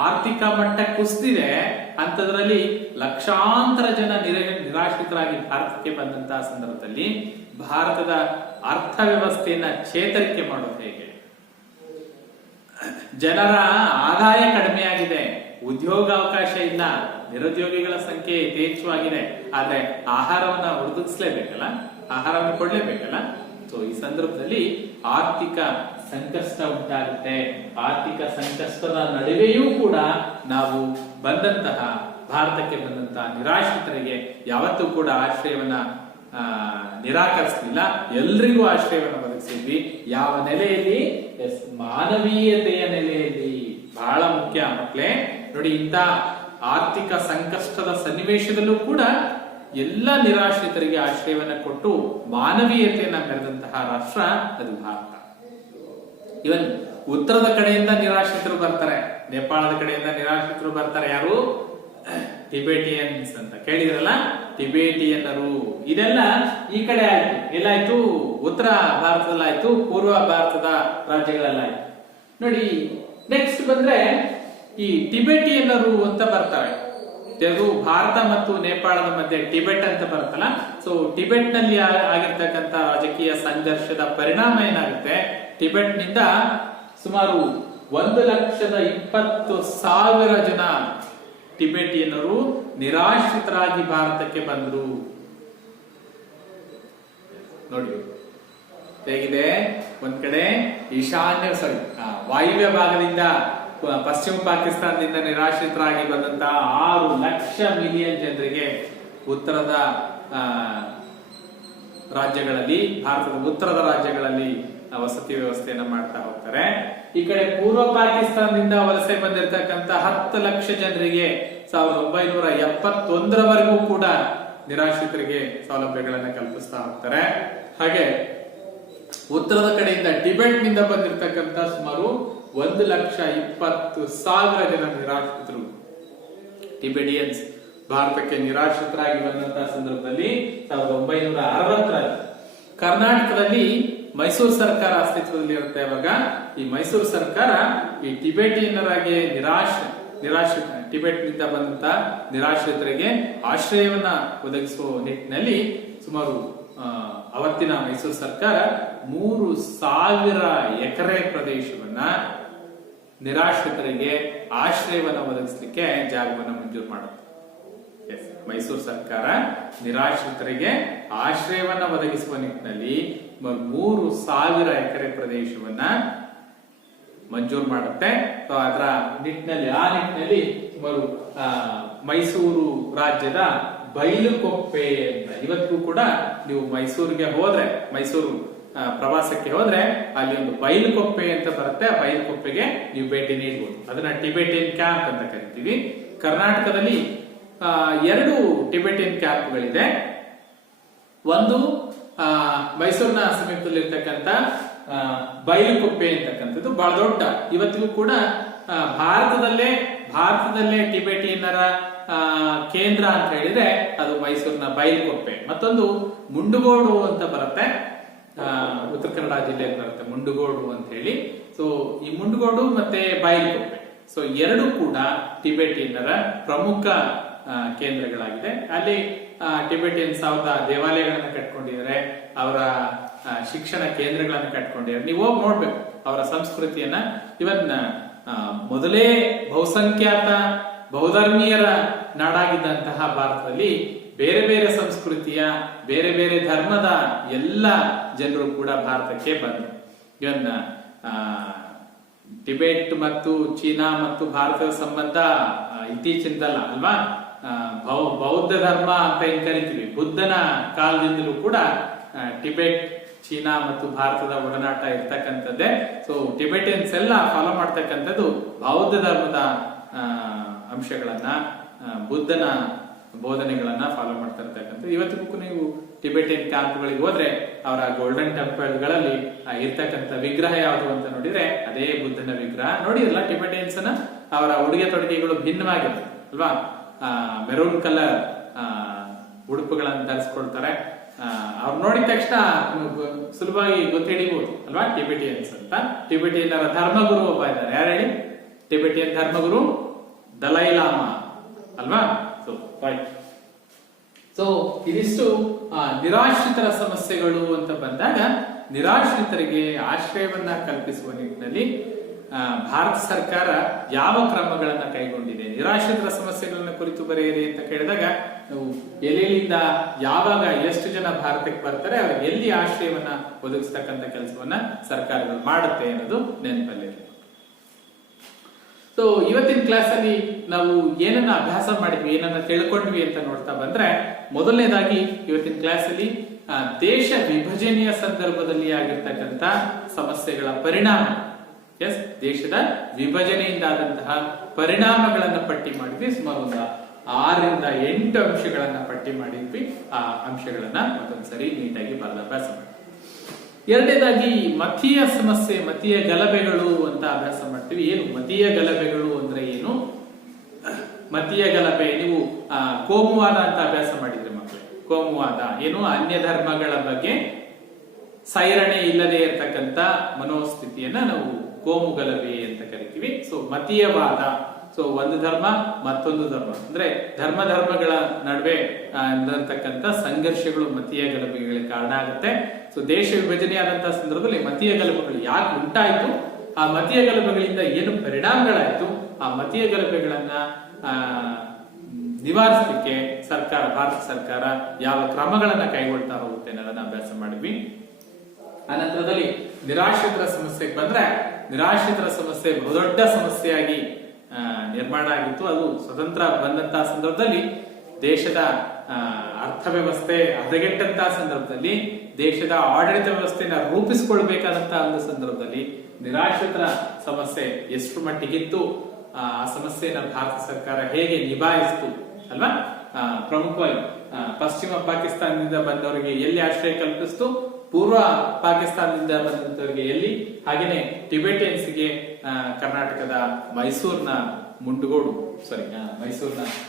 ಆರ್ಥಿಕ ಮಟ್ಟ ಕುಸಿದಿದೆ. ಅಂತದ್ರಲ್ಲಿ ಲಕ್ಷಾಂತರ ಜನ ನಿರಾಶ್ರಿತರಾಗಿ ಭಾರತಕ್ಕೆ ಬಂದಂತಹ ಸಂದರ್ಭದಲ್ಲಿ ಭಾರತದ ಅರ್ಥವ್ಯವಸ್ಥೆಯನ್ನ ಚೇತರಿಕೆ ಮಾಡೋದು ಹೇಗೆ? ಜನರ ಆದಾಯ ಕಡಿಮೆಯಾಗಿದೆ, ಉದ್ಯೋಗಾವಕಾಶ ಇಲ್ಲ, ನಿರುದ್ಯೋಗಿಗಳ ಸಂಖ್ಯೆ ಯಥೇಚ್ಛವಾಗಿದೆ. ಆದ್ರೆ ಆಹಾರವನ್ನ ಒದಗಿಸ್ಲೇಬೇಕಲ್ಲ, ಆಹಾರವನ್ನು ಕೊಡ್ಲೇಬೇಕಲ್ಲ. ಸೊ ಈ ಸಂದರ್ಭದಲ್ಲಿ ಆರ್ಥಿಕ ಸಂಕಷ್ಟ ಉಂಟಾಗುತ್ತೆ. ಆರ್ಥಿಕ ಸಂಕಷ್ಟದ ನಡುವೆಯೂ ಕೂಡ ನಾವು ಭಾರತಕ್ಕೆ ಬಂದಂತಹ ನಿರಾಶ್ರಿತರಿಗೆ ಯಾವತ್ತೂ ಕೂಡ ಆಶ್ರಯವನ್ನ ನಿರಾಕರಿಸಲಿಲ್ಲ, ಎಲ್ರಿಗೂ ಆಶ್ರಯವನ್ನು ಒದಗಿಸಿದ್ವಿ. ಯಾವ ನೆಲೆಯಲ್ಲಿ? ಮಾನವೀಯತೆಯ ನೆಲೆಯಲ್ಲಿ. ಬಹಳ ಮುಖ್ಯ ಮಕ್ಕಳೇ ನೋಡಿ, ಇಂಥ ಆರ್ಥಿಕ ಸಂಕಷ್ಟದ ಸನ್ನಿವೇಶದಲ್ಲೂ ಕೂಡ ಎಲ್ಲ ನಿರಾಶ್ರಿತರಿಗೆ ಆಶ್ರಯವನ್ನ ಕೊಟ್ಟು ಮಾನವೀಯತೆಯನ್ನ ಮೆರೆದಂತಹ ರಾಷ್ಟ್ರ ಅದು ಭಾರತ. ಇವನ್ ಉತ್ತರದ ಕಡೆಯಿಂದ ನಿರಾಶ್ರಿತರು ಬರ್ತಾರೆ, ನೇಪಾಳದ ಕಡೆಯಿಂದ ನಿರಾಶ್ರಿತರು ಬರ್ತಾರೆ. ಯಾರು? ಟಿಬೆಟಿಯನ್ಸ್ ಅಂತ ಕೇಳಿದ್ರಲ್ಲ, ಟಿಬೆಟಿಯನ್ನರು. ಇದೆಲ್ಲ ಈ ಕಡೆ ಆಯ್ತು. ಎಲ್ಲಾಯ್ತು? ಉತ್ತರ ಭಾರತದಲ್ಲಾಯ್ತು, ಪೂರ್ವ ಭಾರತದ ರಾಜ್ಯಗಳಲ್ಲಾಯ್ತು. ನೋಡಿ, ನೆಕ್ಸ್ಟ್ ಬಂದ್ರೆ ಈ ಟಿಬೆಟಿಯನ್ನರು ಅಂತ ಬರ್ತಾರೆ. ಇದು ಭಾರತ ಮತ್ತು ನೇಪಾಳದ ಮಧ್ಯೆ ಟಿಬೆಟ್ ಅಂತ ಬರುತ್ತಲ್ಲ. ಸೊ ಟಿಬೆಟ್ ನಲ್ಲಿ ಆಗಿರ್ತಕ್ಕಂಥ ರಾಜಕೀಯ ಸಂಘರ್ಷದ ಪರಿಣಾಮ ಏನಾಗುತ್ತೆ, ಟಿಬೆಟ್ ನಿಂದ ಸುಮಾರು 1,20,000 ಜನ ಟಿಬೆಟಿಯನ್ನರು ನಿರಾಶ್ರಿತರಾಗಿ ಭಾರತಕ್ಕೆ ಬಂದ್ರು. ನೋಡಿ ಹೇಗಿದೆ, ಒಂದ್ ಕಡೆ ವಾಯುವ್ಯ ಭಾಗದಿಂದ ಪಶ್ಚಿಮ ಪಾಕಿಸ್ತಾನದಿಂದ ನಿರಾಶ್ರಿತರಾಗಿ ಬಂದಂತಹ 6 ಲಕ್ಷ ಮಿಲಿಯನ್ ಜನರಿಗೆ ಉತ್ತರದ ರಾಜ್ಯಗಳಲ್ಲಿ, ಭಾರತದ ಉತ್ತರದ ರಾಜ್ಯಗಳಲ್ಲಿ ವಸತಿ ವ್ಯವಸ್ಥೆಯನ್ನ ಮಾಡ್ತಾ ಹೋಗ್ತಾರೆ. ಈ ಕಡೆ ಪೂರ್ವ ಪಾಕಿಸ್ತಾನದಿಂದ ವಲಸೆ ಬಂದಿರತಕ್ಕಂತ 10 ಲಕ್ಷ ಜನರಿಗೆ 1971ರವರೆಗೂ ಕೂಡ ನಿರಾಶ್ರಿತರಿಗೆ ಸೌಲಭ್ಯಗಳನ್ನ ಕಲ್ಪಿಸ್ತಾ ಹೋಗ್ತಾರೆ. ಹಾಗೆ ಉತ್ತರದ ಕಡೆಯಿಂದ ಟಿಬೆಟ್ ನಿಂದ ಬಂದಿರತಕ್ಕಂತ ಸುಮಾರು 1,20,000 ಜನ ನಿರಾಶ್ರಿತರು ಟಿಬೆಟಿಯನ್ಸ್ ಭಾರತಕ್ಕೆ ನಿರಾಶ್ರಿತರಾಗಿ ಬಂದಂತಹ ಸಂದರ್ಭದಲ್ಲಿ 1960ರಲ್ಲಿ ಕರ್ನಾಟಕದಲ್ಲಿ ಮೈಸೂರು ಸರ್ಕಾರ ಅಸ್ತಿತ್ವದಲ್ಲಿ ಇರುತ್ತೆ. ಅವಾಗ ಈ ಮೈಸೂರು ಸರ್ಕಾರ ಈ ಟಿಬೆಟಿಯನ್ನರಾಗಿ ಟಿಬೆಟ್ ನಿಂದ ಬಂದಂತ ನಿರಾಶ್ರಿತರಿಗೆ ಆಶ್ರಯವನ್ನ ಒದಗಿಸುವ ನಿಟ್ಟಿನಲ್ಲಿ ಸುಮಾರು ಅವತ್ತಿನ ಮೈಸೂರು ಸರ್ಕಾರ 3,000 ಎಕರೆ ಪ್ರದೇಶವನ್ನ ನಿರಾಶ್ರಿತರಿಗೆ ಆಶ್ರಯವನ್ನ ಒದಗಿಸ್ಲಿಕ್ಕೆ ಜಾಗವನ್ನು ಮಂಜೂರು ಮಾಡುತ್ತೆ. ಮೈಸೂರು ಸರ್ಕಾರ ನಿರಾಶ್ರಿತರಿಗೆ ಆಶ್ರಯವನ್ನ ಒದಗಿಸುವ ನಿಟ್ಟಿನಲ್ಲಿ 3,000 ಎಕರೆ ಪ್ರದೇಶವನ್ನ ಮಂಜೂರು ಮಾಡುತ್ತೆ. ಅದರ ನಿಟ್ಟಿನಲ್ಲಿ ಸುಮಾರು ಮೈಸೂರು ರಾಜ್ಯದ ಬೈಲುಕೊಪ್ಪೆ ಅಂತ, ಇವತ್ತು ಕೂಡ ನೀವು ಮೈಸೂರಿಗೆ ಹೋದ್ರೆ, ಮೈಸೂರು ಪ್ರವಾಸಕ್ಕೆ ಹೋದ್ರೆ ಅಲ್ಲಿ ಒಂದು ಬೈಲುಕೊಪ್ಪೆ ಅಂತ ಬರುತ್ತೆ. ಆ ಬೈಲುಕೊಪ್ಪೆಗೆ ನೀವು ಭೇಟಿ ನೀಡಬಹುದು. ಅದನ್ನ ಟಿಬೆಟಿಯನ್ ಕ್ಯಾಂಪ್ ಅಂತ ಕರಿತೀವಿ. ಕರ್ನಾಟಕದಲ್ಲಿ 2 ಟಿಬೆಟಿಯನ್ ಕ್ಯಾಂಪ್ಗಳಿದೆ. ಒಂದು ಮೈಸೂರಿನ ಸಮೀಪದಲ್ಲಿರ್ತಕ್ಕಂಥ ಬೈಲುಕೊಪ್ಪೆ ಅಂತಕ್ಕಂಥದ್ದು ಬಹಳ ದೊಡ್ಡ, ಇವತ್ತಿಗೂ ಕೂಡ ಭಾರತದಲ್ಲೇ ಟಿಬೆಟಿಯನ್ನರ ಕೇಂದ್ರ ಅಂತ ಹೇಳಿದ್ರೆ ಅದು ಮೈಸೂರಿನ ಬೈಲುಕೊಪ್ಪೆ. ಮತ್ತೊಂದು ಮುಂಡುಗೋಡು ಅಂತ ಬರುತ್ತೆ, ಉತ್ತರ ಕನ್ನಡ ಜಿಲ್ಲೆಯಲ್ಲಿ ಬರುತ್ತೆ ಮುಂಡುಗೋಡು ಅಂತ ಹೇಳಿ. ಸೊ ಈ ಮುಂಡುಗೋಡು ಮತ್ತೆ ಬೈಲುಕೊಪ್ಪೆ, ಸೊ 2 ಕೂಡ ಟಿಬೆಟಿಯನ್ನರ ಪ್ರಮುಖ ಕೇಂದ್ರಗಳಾಗಿದೆ. ಅಲ್ಲಿ ಟಿಬೆಟಿಯನ್ಸ್ ಅವರ ದೇವಾಲಯಗಳನ್ನ ಕಟ್ಕೊಂಡಿದ್ದಾರೆ, ಅವರ ಶಿಕ್ಷಣ ಕೇಂದ್ರಗಳನ್ನು ಕಟ್ಕೊಂಡಿದ್ದಾರೆ. ನೀವು ಹೋಗಿ ನೋಡ್ಬೇಕು ಅವರ ಸಂಸ್ಕೃತಿಯನ್ನ. ಇವನ್ ಮೊದಲೇ ಬಹುಸಂಖ್ಯಾತ ಬಹುಧರ್ಮೀಯರ ನಾಡಾಗಿದ್ದಂತಹ ಭಾರತದಲ್ಲಿ ಬೇರೆ ಬೇರೆ ಸಂಸ್ಕೃತಿಯ ಬೇರೆ ಬೇರೆ ಧರ್ಮದ ಎಲ್ಲ ಜನರು ಕೂಡ ಭಾರತಕ್ಕೆ ಬಂದರು. ಇವನ್ ಟಿಬೆಟ್ ಮತ್ತು ಚೀನಾ ಮತ್ತು ಭಾರತದ ಸಂಬಂಧ ಇತ್ತೀಚಿನದಲ್ಲ ಅಲ್ವಾ. ಬೌದ್ಧ ಧರ್ಮ ಅಂತ ಏನ್ ಕರಿತೀವಿ, ಬುದ್ಧನ ಕಾಲದಿಂದಲೂ ಕೂಡ ಟಿಬೆಟ್, ಚೀನಾ ಮತ್ತು ಭಾರತದ ಒಡನಾಟ ಇರ್ತಕ್ಕಂಥದ್ದೇ. ಸೊ ಟಿಬೆಟಿಯನ್ಸ್ ಎಲ್ಲ ಫಾಲೋ ಮಾಡ್ತಕ್ಕಂಥದ್ದು ಬೌದ್ಧ ಧರ್ಮದ ಅಂಶಗಳನ್ನ, ಬುದ್ಧನ ಬೋಧನೆಗಳನ್ನ ಫಾಲೋ ಮಾಡ್ತಾ ಇರ್ತಕ್ಕಂಥ. ಇವತ್ತಿಗೂ ನೀವು ಟಿಬೆಟಿಯನ್ ಕ್ಯಾಂಪ್ಗಳಿಗೆ ಹೋದ್ರೆ ಅವರ ಗೋಲ್ಡನ್ ಟೆಂಪಲ್ಗಳಲ್ಲಿ ಇರ್ತಕ್ಕಂಥ ವಿಗ್ರಹ ಯಾವುದು ಅಂತ ನೋಡಿದ್ರೆ ಅದೇ ಬುದ್ಧನ ವಿಗ್ರಹ. ನೋಡಿರಲ್ಲ ಟಿಬೆಟಿಯನ್ಸ್ ಅವರ ಉಡುಗೆ ತೊಡುಗೆಗಳು ಭಿನ್ನವಾಗಿರುತ್ತೆ ಅಲ್ವಾ. ಮೆರೂನ್ ಕಲರ್ ಉಡುಪುಗಳನ್ನು ಧರಿಸ್ಕೊಳ್ತಾರೆ. ಅವ್ರು ನೋಡಿದ ತಕ್ಷಣ ಸುಲಭವಾಗಿ ಗೊತ್ತಿಡಿಬಹುದು ಅಲ್ವಾ ಟಿಬೆಟಿಯನ್ಸ್ ಅಂತ. ಟಿಬೆಟಿಯನ್ನರ ಧರ್ಮಗುರು ಒಬ್ಬ ಇದ್ದಾರೆ, ಯಾರು ಹೇಳಿ? ಟಿಬೆಟಿಯನ್ ಧರ್ಮಗುರು ದಲೈ ಲಾಮಾ ಅಲ್ವಾ. ಸೊ ಇದಿಷ್ಟು ನಿರಾಶ್ರಿತರ ಸಮಸ್ಯೆಗಳು ಅಂತ ಬಂದಾಗ, ನಿರಾಶ್ರಿತರಿಗೆ ಆಶ್ರಯವನ್ನ ಕಲ್ಪಿಸುವ ನಿಟ್ಟಿನಲ್ಲಿ ಭಾರತ ಸರ್ಕಾರ ಯಾವ ಕ್ರಮಗಳನ್ನ ಕೈಗೊಂಡಿದೆ. ನಿರಾಶ್ರಿತರ ಸಮಸ್ಯೆಗಳನ್ನ ಕುರಿತು ಬರೆಯಿರಿ ಅಂತ ಕೇಳಿದಾಗ ನಾವು ಎಲ್ಲೆಲ್ಲಿಂದ ಯಾವಾಗ ಎಷ್ಟು ಜನ ಭಾರತಕ್ಕೆ ಬರ್ತಾರೆ ಅವ್ರಿಗೆ ಎಲ್ಲಿ ಆಶ್ರಯವನ್ನ ಒದಗಿಸ್ತಕ್ಕಂಥ ಕೆಲಸವನ್ನ ಸರ್ಕಾರಗಳು ಮಾಡುತ್ತೆ ಅನ್ನೋದು ನೆನಪಲ್ಲಿದೆ. ಸೊ ಇವತ್ತಿನ ಕ್ಲಾಸ್ ಅಲ್ಲಿ ನಾವು ಏನನ್ನ ಅಭ್ಯಾಸ ಮಾಡಿದ್ವಿ, ಏನನ್ನ ತಿಳ್ಕೊಂಡ್ವಿ ಅಂತ ನೋಡ್ತಾ ಬಂದ್ರೆ, ಮೊದಲನೇದಾಗಿ ಇವತ್ತಿನ ಕ್ಲಾಸ್ ಅಲ್ಲಿ ದೇಶ ವಿಭಜನೆಯ ಸಂದರ್ಭದಲ್ಲಿ ಆಗಿರ್ತಕ್ಕಂಥ ಸಮಸ್ಯೆಗಳ ಪರಿಣಾಮ, ದೇಶದ ವಿಭಜನೆಯಿಂದ ಆದಂತಹ ಪರಿಣಾಮಗಳನ್ನ ಪಟ್ಟಿ ಮಾಡಿದ್ವಿ. ಸುಮಾರು ಒಂದು 6 ರಿಂದ 8 ಅಂಶಗಳನ್ನ ಪಟ್ಟಿ ಮಾಡಿದ್ವಿ. ಆ ಅಂಶಗಳನ್ನ ಮತ್ತೊಂದ್ಸರಿ ನೀಟಾಗಿ ಬರೆದ ಅಭ್ಯಾಸ ಮಾಡಿ. ಎರಡನೇದಾಗಿ ಮತೀಯ ಸಮಸ್ಯೆ, ಮತೀಯ ಗಲಭೆಗಳು ಅಂತ ಅಭ್ಯಾಸ ಮಾಡ್ತೀವಿ. ಏನು ಮತೀಯ ಗಲಭೆಗಳು ಅಂದ್ರೆ ಏನು? ಮತೀಯ ಗಲಭೆ, ನೀವು ಕೋಮುವಾದ ಅಂತ ಅಭ್ಯಾಸ ಮಾಡಿದ್ರಿ ಮಕ್ಕಳೇ. ಕೋಮುವಾದ ಏನು? ಅನ್ಯ ಧರ್ಮಗಳ ಬಗ್ಗೆ ಸೈರಣೆ ಇಲ್ಲದೆ ಇರತಕ್ಕಂತ ಮನೋಸ್ಥಿತಿಯನ್ನ ನಾವು ಕೋಮು ಗಲಭೆ ಅಂತ ಕರಿತೀವಿ. ಸೊ ಮತೀಯವಾದ, ಸೊ ಒಂದು ಧರ್ಮ ಮತ್ತೊಂದು ಧರ್ಮ ಅಂದ್ರೆ ಧರ್ಮಗಳ ನಡುವೆ ಇರತಕ್ಕಂತ ಸಂಘರ್ಷಗಳು ಮತೀಯ ಗಲಭೆಗಳಿಗೆ ಕಾರಣ ಆಗುತ್ತೆ. ಸೊ ದೇಶ ವಿಭಜನೆ ಆದಂತಹ ಸಂದರ್ಭದಲ್ಲಿ ಮತೀಯ ಗಲಭೆಗಳು ಯಾಕೆ ಉಂಟಾಯ್ತು, ಆ ಮತೀಯ ಗಲಭೆಗಳಿಂದ ಏನು ಪರಿಣಾಮಗಳಾಯ್ತು, ಆ ಮತೀಯ ಗಲಭೆಗಳನ್ನ ನಿವಾರಿಸಲಿಕ್ಕೆ ಭಾರತ ಸರ್ಕಾರ ಯಾವ ಕ್ರಮಗಳನ್ನ ಕೈಗೊಳ್ತಾ ಹೋಗುತ್ತೆ ಅನ್ನೋದನ್ನ ಅಭ್ಯಾಸ ಮಾಡಿದ್ವಿ. ಅನಂತರದಲ್ಲಿ ನಿರಾಶ್ರಿತರ ಸಮಸ್ಯೆಗೆ ಬಂದ್ರೆ, ನಿರಾಶ್ರಿತರ ಸಮಸ್ಯೆ ಬಹುದೊಡ್ಡ ಸಮಸ್ಯೆಯಾಗಿ ನಿರ್ಮಾಣ ಆಗಿತ್ತು. ಅದು ಸ್ವತಂತ್ರ ಬಂದಂತಹ ಸಂದರ್ಭದಲ್ಲಿ ದೇಶದ ಅರ್ಥವ್ಯವಸ್ಥೆ ಹದಗೆಟ್ಟಂತಹ ಸಂದರ್ಭದಲ್ಲಿ, ದೇಶದ ಆಡಳಿತ ವ್ಯವಸ್ಥೆನ ರೂಪಿಸಿಕೊಳ್ಬೇಕಾದಂತಹ ಒಂದು ಸಂದರ್ಭದಲ್ಲಿ ನಿರಾಶ್ರಿತರ ಸಮಸ್ಯೆ ಎಷ್ಟು ಮಟ್ಟಿಗಿತ್ತು, ಆ ಸಮಸ್ಯೆನ ಭಾರತ ಸರ್ಕಾರ ಹೇಗೆ ನಿಭಾಯಿಸಿತು ಅಲ್ವಾ. ಪ್ರಮುಖವಾಗಿ ಪಶ್ಚಿಮ ಪಾಕಿಸ್ತಾನದಿಂದ ಬಂದವರಿಗೆ ಎಲ್ಲಿ ಆಶ್ರಯ ಕಲ್ಪಿಸಿತು, ಪೂರ್ವ ಪಾಕಿಸ್ತಾನದಿಂದ ಬಂದಂತವರಿಗೆ ಎಲ್ಲಿ, ಹಾಗೇನೆ ಟಿಬೆಟಿಯನ್ಸ್ಗೆ ಕರ್ನಾಟಕದ ಮೈಸೂರಿನ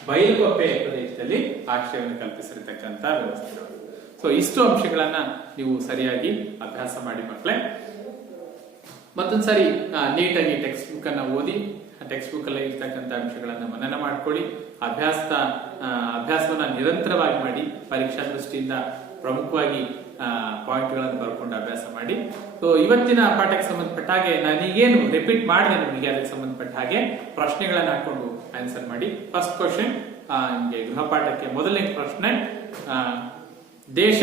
ಬೈಲುಕೊಪ್ಪೆ ಪ್ರದೇಶದಲ್ಲಿ ಆಶ್ರಯವನ್ನು ಕಲ್ಪಿಸಿರ್ತಕ್ಕಂಥ ವ್ಯವಸ್ಥೆಗಳು. ಸೊ ಇಷ್ಟು ಅಂಶಗಳನ್ನ ನೀವು ಸರಿಯಾಗಿ ಅಭ್ಯಾಸ ಮಾಡಿ ಮಕ್ಕಳೇ. ಮತ್ತೊಂದ್ಸರಿ ನೀಟಾಗಿ ಟೆಕ್ಸ್ಟ್ ಬುಕ್ ಅನ್ನ ಓದಿ, ಟೆಕ್ಸ್ಟ್ ಬುಕ್ ಅಲ್ಲಿ ಇರ್ತಕ್ಕಂಥ ಅಂಶಗಳನ್ನ ಮನನ ಮಾಡ್ಕೊಳ್ಳಿ. ಅಭ್ಯಾಸವನ್ನ ನಿರಂತರವಾಗಿ ಮಾಡಿ. ಪರೀಕ್ಷಾ ದೃಷ್ಟಿಯಿಂದ ಪ್ರಮುಖವಾಗಿ ಪಾಯಿಂಟ್ಗಳನ್ನು ಬರ್ಕೊಂಡು ಅಭ್ಯಾಸ ಮಾಡಿ. ಸೊ ಇವತ್ತಿನ ಪಾಠಕ್ಕೆ ಸಂಬಂಧಪಟ್ಟ ಹಾಗೆ ನಾನೀಗೇನು ರಿಪೀಟ್ ಮಾಡಿದೆ ನಿಮಗೆ, ಅದಕ್ಕೆ ಸಂಬಂಧಪಟ್ಟ ಹಾಗೆ ಪ್ರಶ್ನೆಗಳನ್ನ ಹಾಕೊಂಡು ಆನ್ಸರ್ ಮಾಡಿ. ಫಸ್ಟ್ ಕ್ವಶನ್, ನಿಮಗೆ ಗೃಹಪಾಠಕ್ಕೆ ಮೊದಲನೇ ಪ್ರಶ್ನೆ, ದೇಶ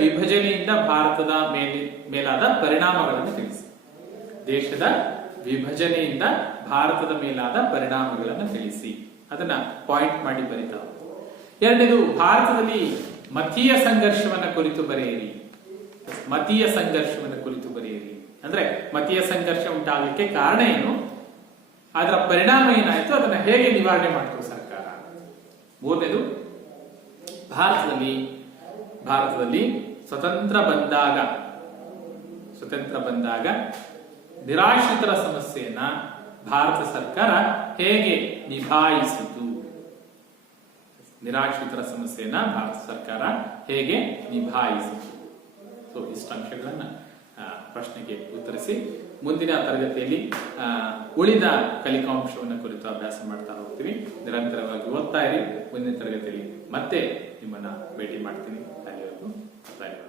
ವಿಭಜನೆಯಿಂದ ಭಾರತದ ಮೇಲಾದ ಪರಿಣಾಮಗಳನ್ನು ತಿಳಿಸಿ. ದೇಶದ ವಿಭಜನೆಯಿಂದ ಭಾರತದ ಮೇಲಾದ ಪರಿಣಾಮಗಳನ್ನು ತಿಳಿಸಿ. ಅದನ್ನ ಪಾಯಿಂಟ್ ಮಾಡಿ ಬರೀತಾ. ಎರಡನೇದು, ಭಾರತದಲ್ಲಿ ಮತೀಯ ಸಂಘರ್ಷವನ್ನ ಕುರಿತು ಬರೆಯಿರಿ. ಮತೀಯ ಸಂಘರ್ಷವನ್ನ ಕುರಿತು ಬರೆಯಿರಿ ಅಂದ್ರೆ ಮತೀಯ ಸಂಘರ್ಷ ಉಂಟಾಗಲಿಕ್ಕೆ ಕಾರಣ ಏನು, ಅದರ ಪರಿಣಾಮ ಏನಾಯ್ತು, ಅದನ್ನ ಹೇಗೆ ನಿವಾರಣೆ ಮಾಡ್ತು ಸರ್ಕಾರ. ಮೂರನೇದು, ಭಾರತದಲ್ಲಿ ಸ್ವತಂತ್ರ ಬಂದಾಗ ನಿರಾಶ್ರಿತರ ಸಮಸ್ಯೆಯನ್ನ ಭಾರತ ಸರ್ಕಾರ ಹೇಗೆ ನಿಭಾಯಿಸಿತು. ನಿರಾಶ್ರಿತರ ಸಮಸ್ಯೆಯನ್ನ ಭಾರತ ಸರ್ಕಾರ ಹೇಗೆ ನಿಭಾಯಿಸಿತು. ಸೊ ಇಷ್ಟು ಅಂಶಗಳನ್ನ ಪ್ರಶ್ನೆಗೆ ಉತ್ತರಿಸಿ ಮುಂದಿನ ತರಗತಿಯಲ್ಲಿ ಉಳಿದ ಕಲಿಕಾಂಶವನ್ನು ಕುರಿತು ಅಭ್ಯಾಸ ಮಾಡ್ತಾ ಹೋಗ್ತೀವಿ. ನಿರಂತರವಾಗಿ ಓದ್ತಾ ಇರಿ. ಮುಂದಿನ ತರಗತಿಯಲ್ಲಿ ಮತ್ತೆ ನಿಮ್ಮನ್ನ ಭೇಟಿ ಮಾಡ್ತೀನಿ. ಅಲ್ಲಿವರೆಗೂ ಧನ್ಯವಾದ.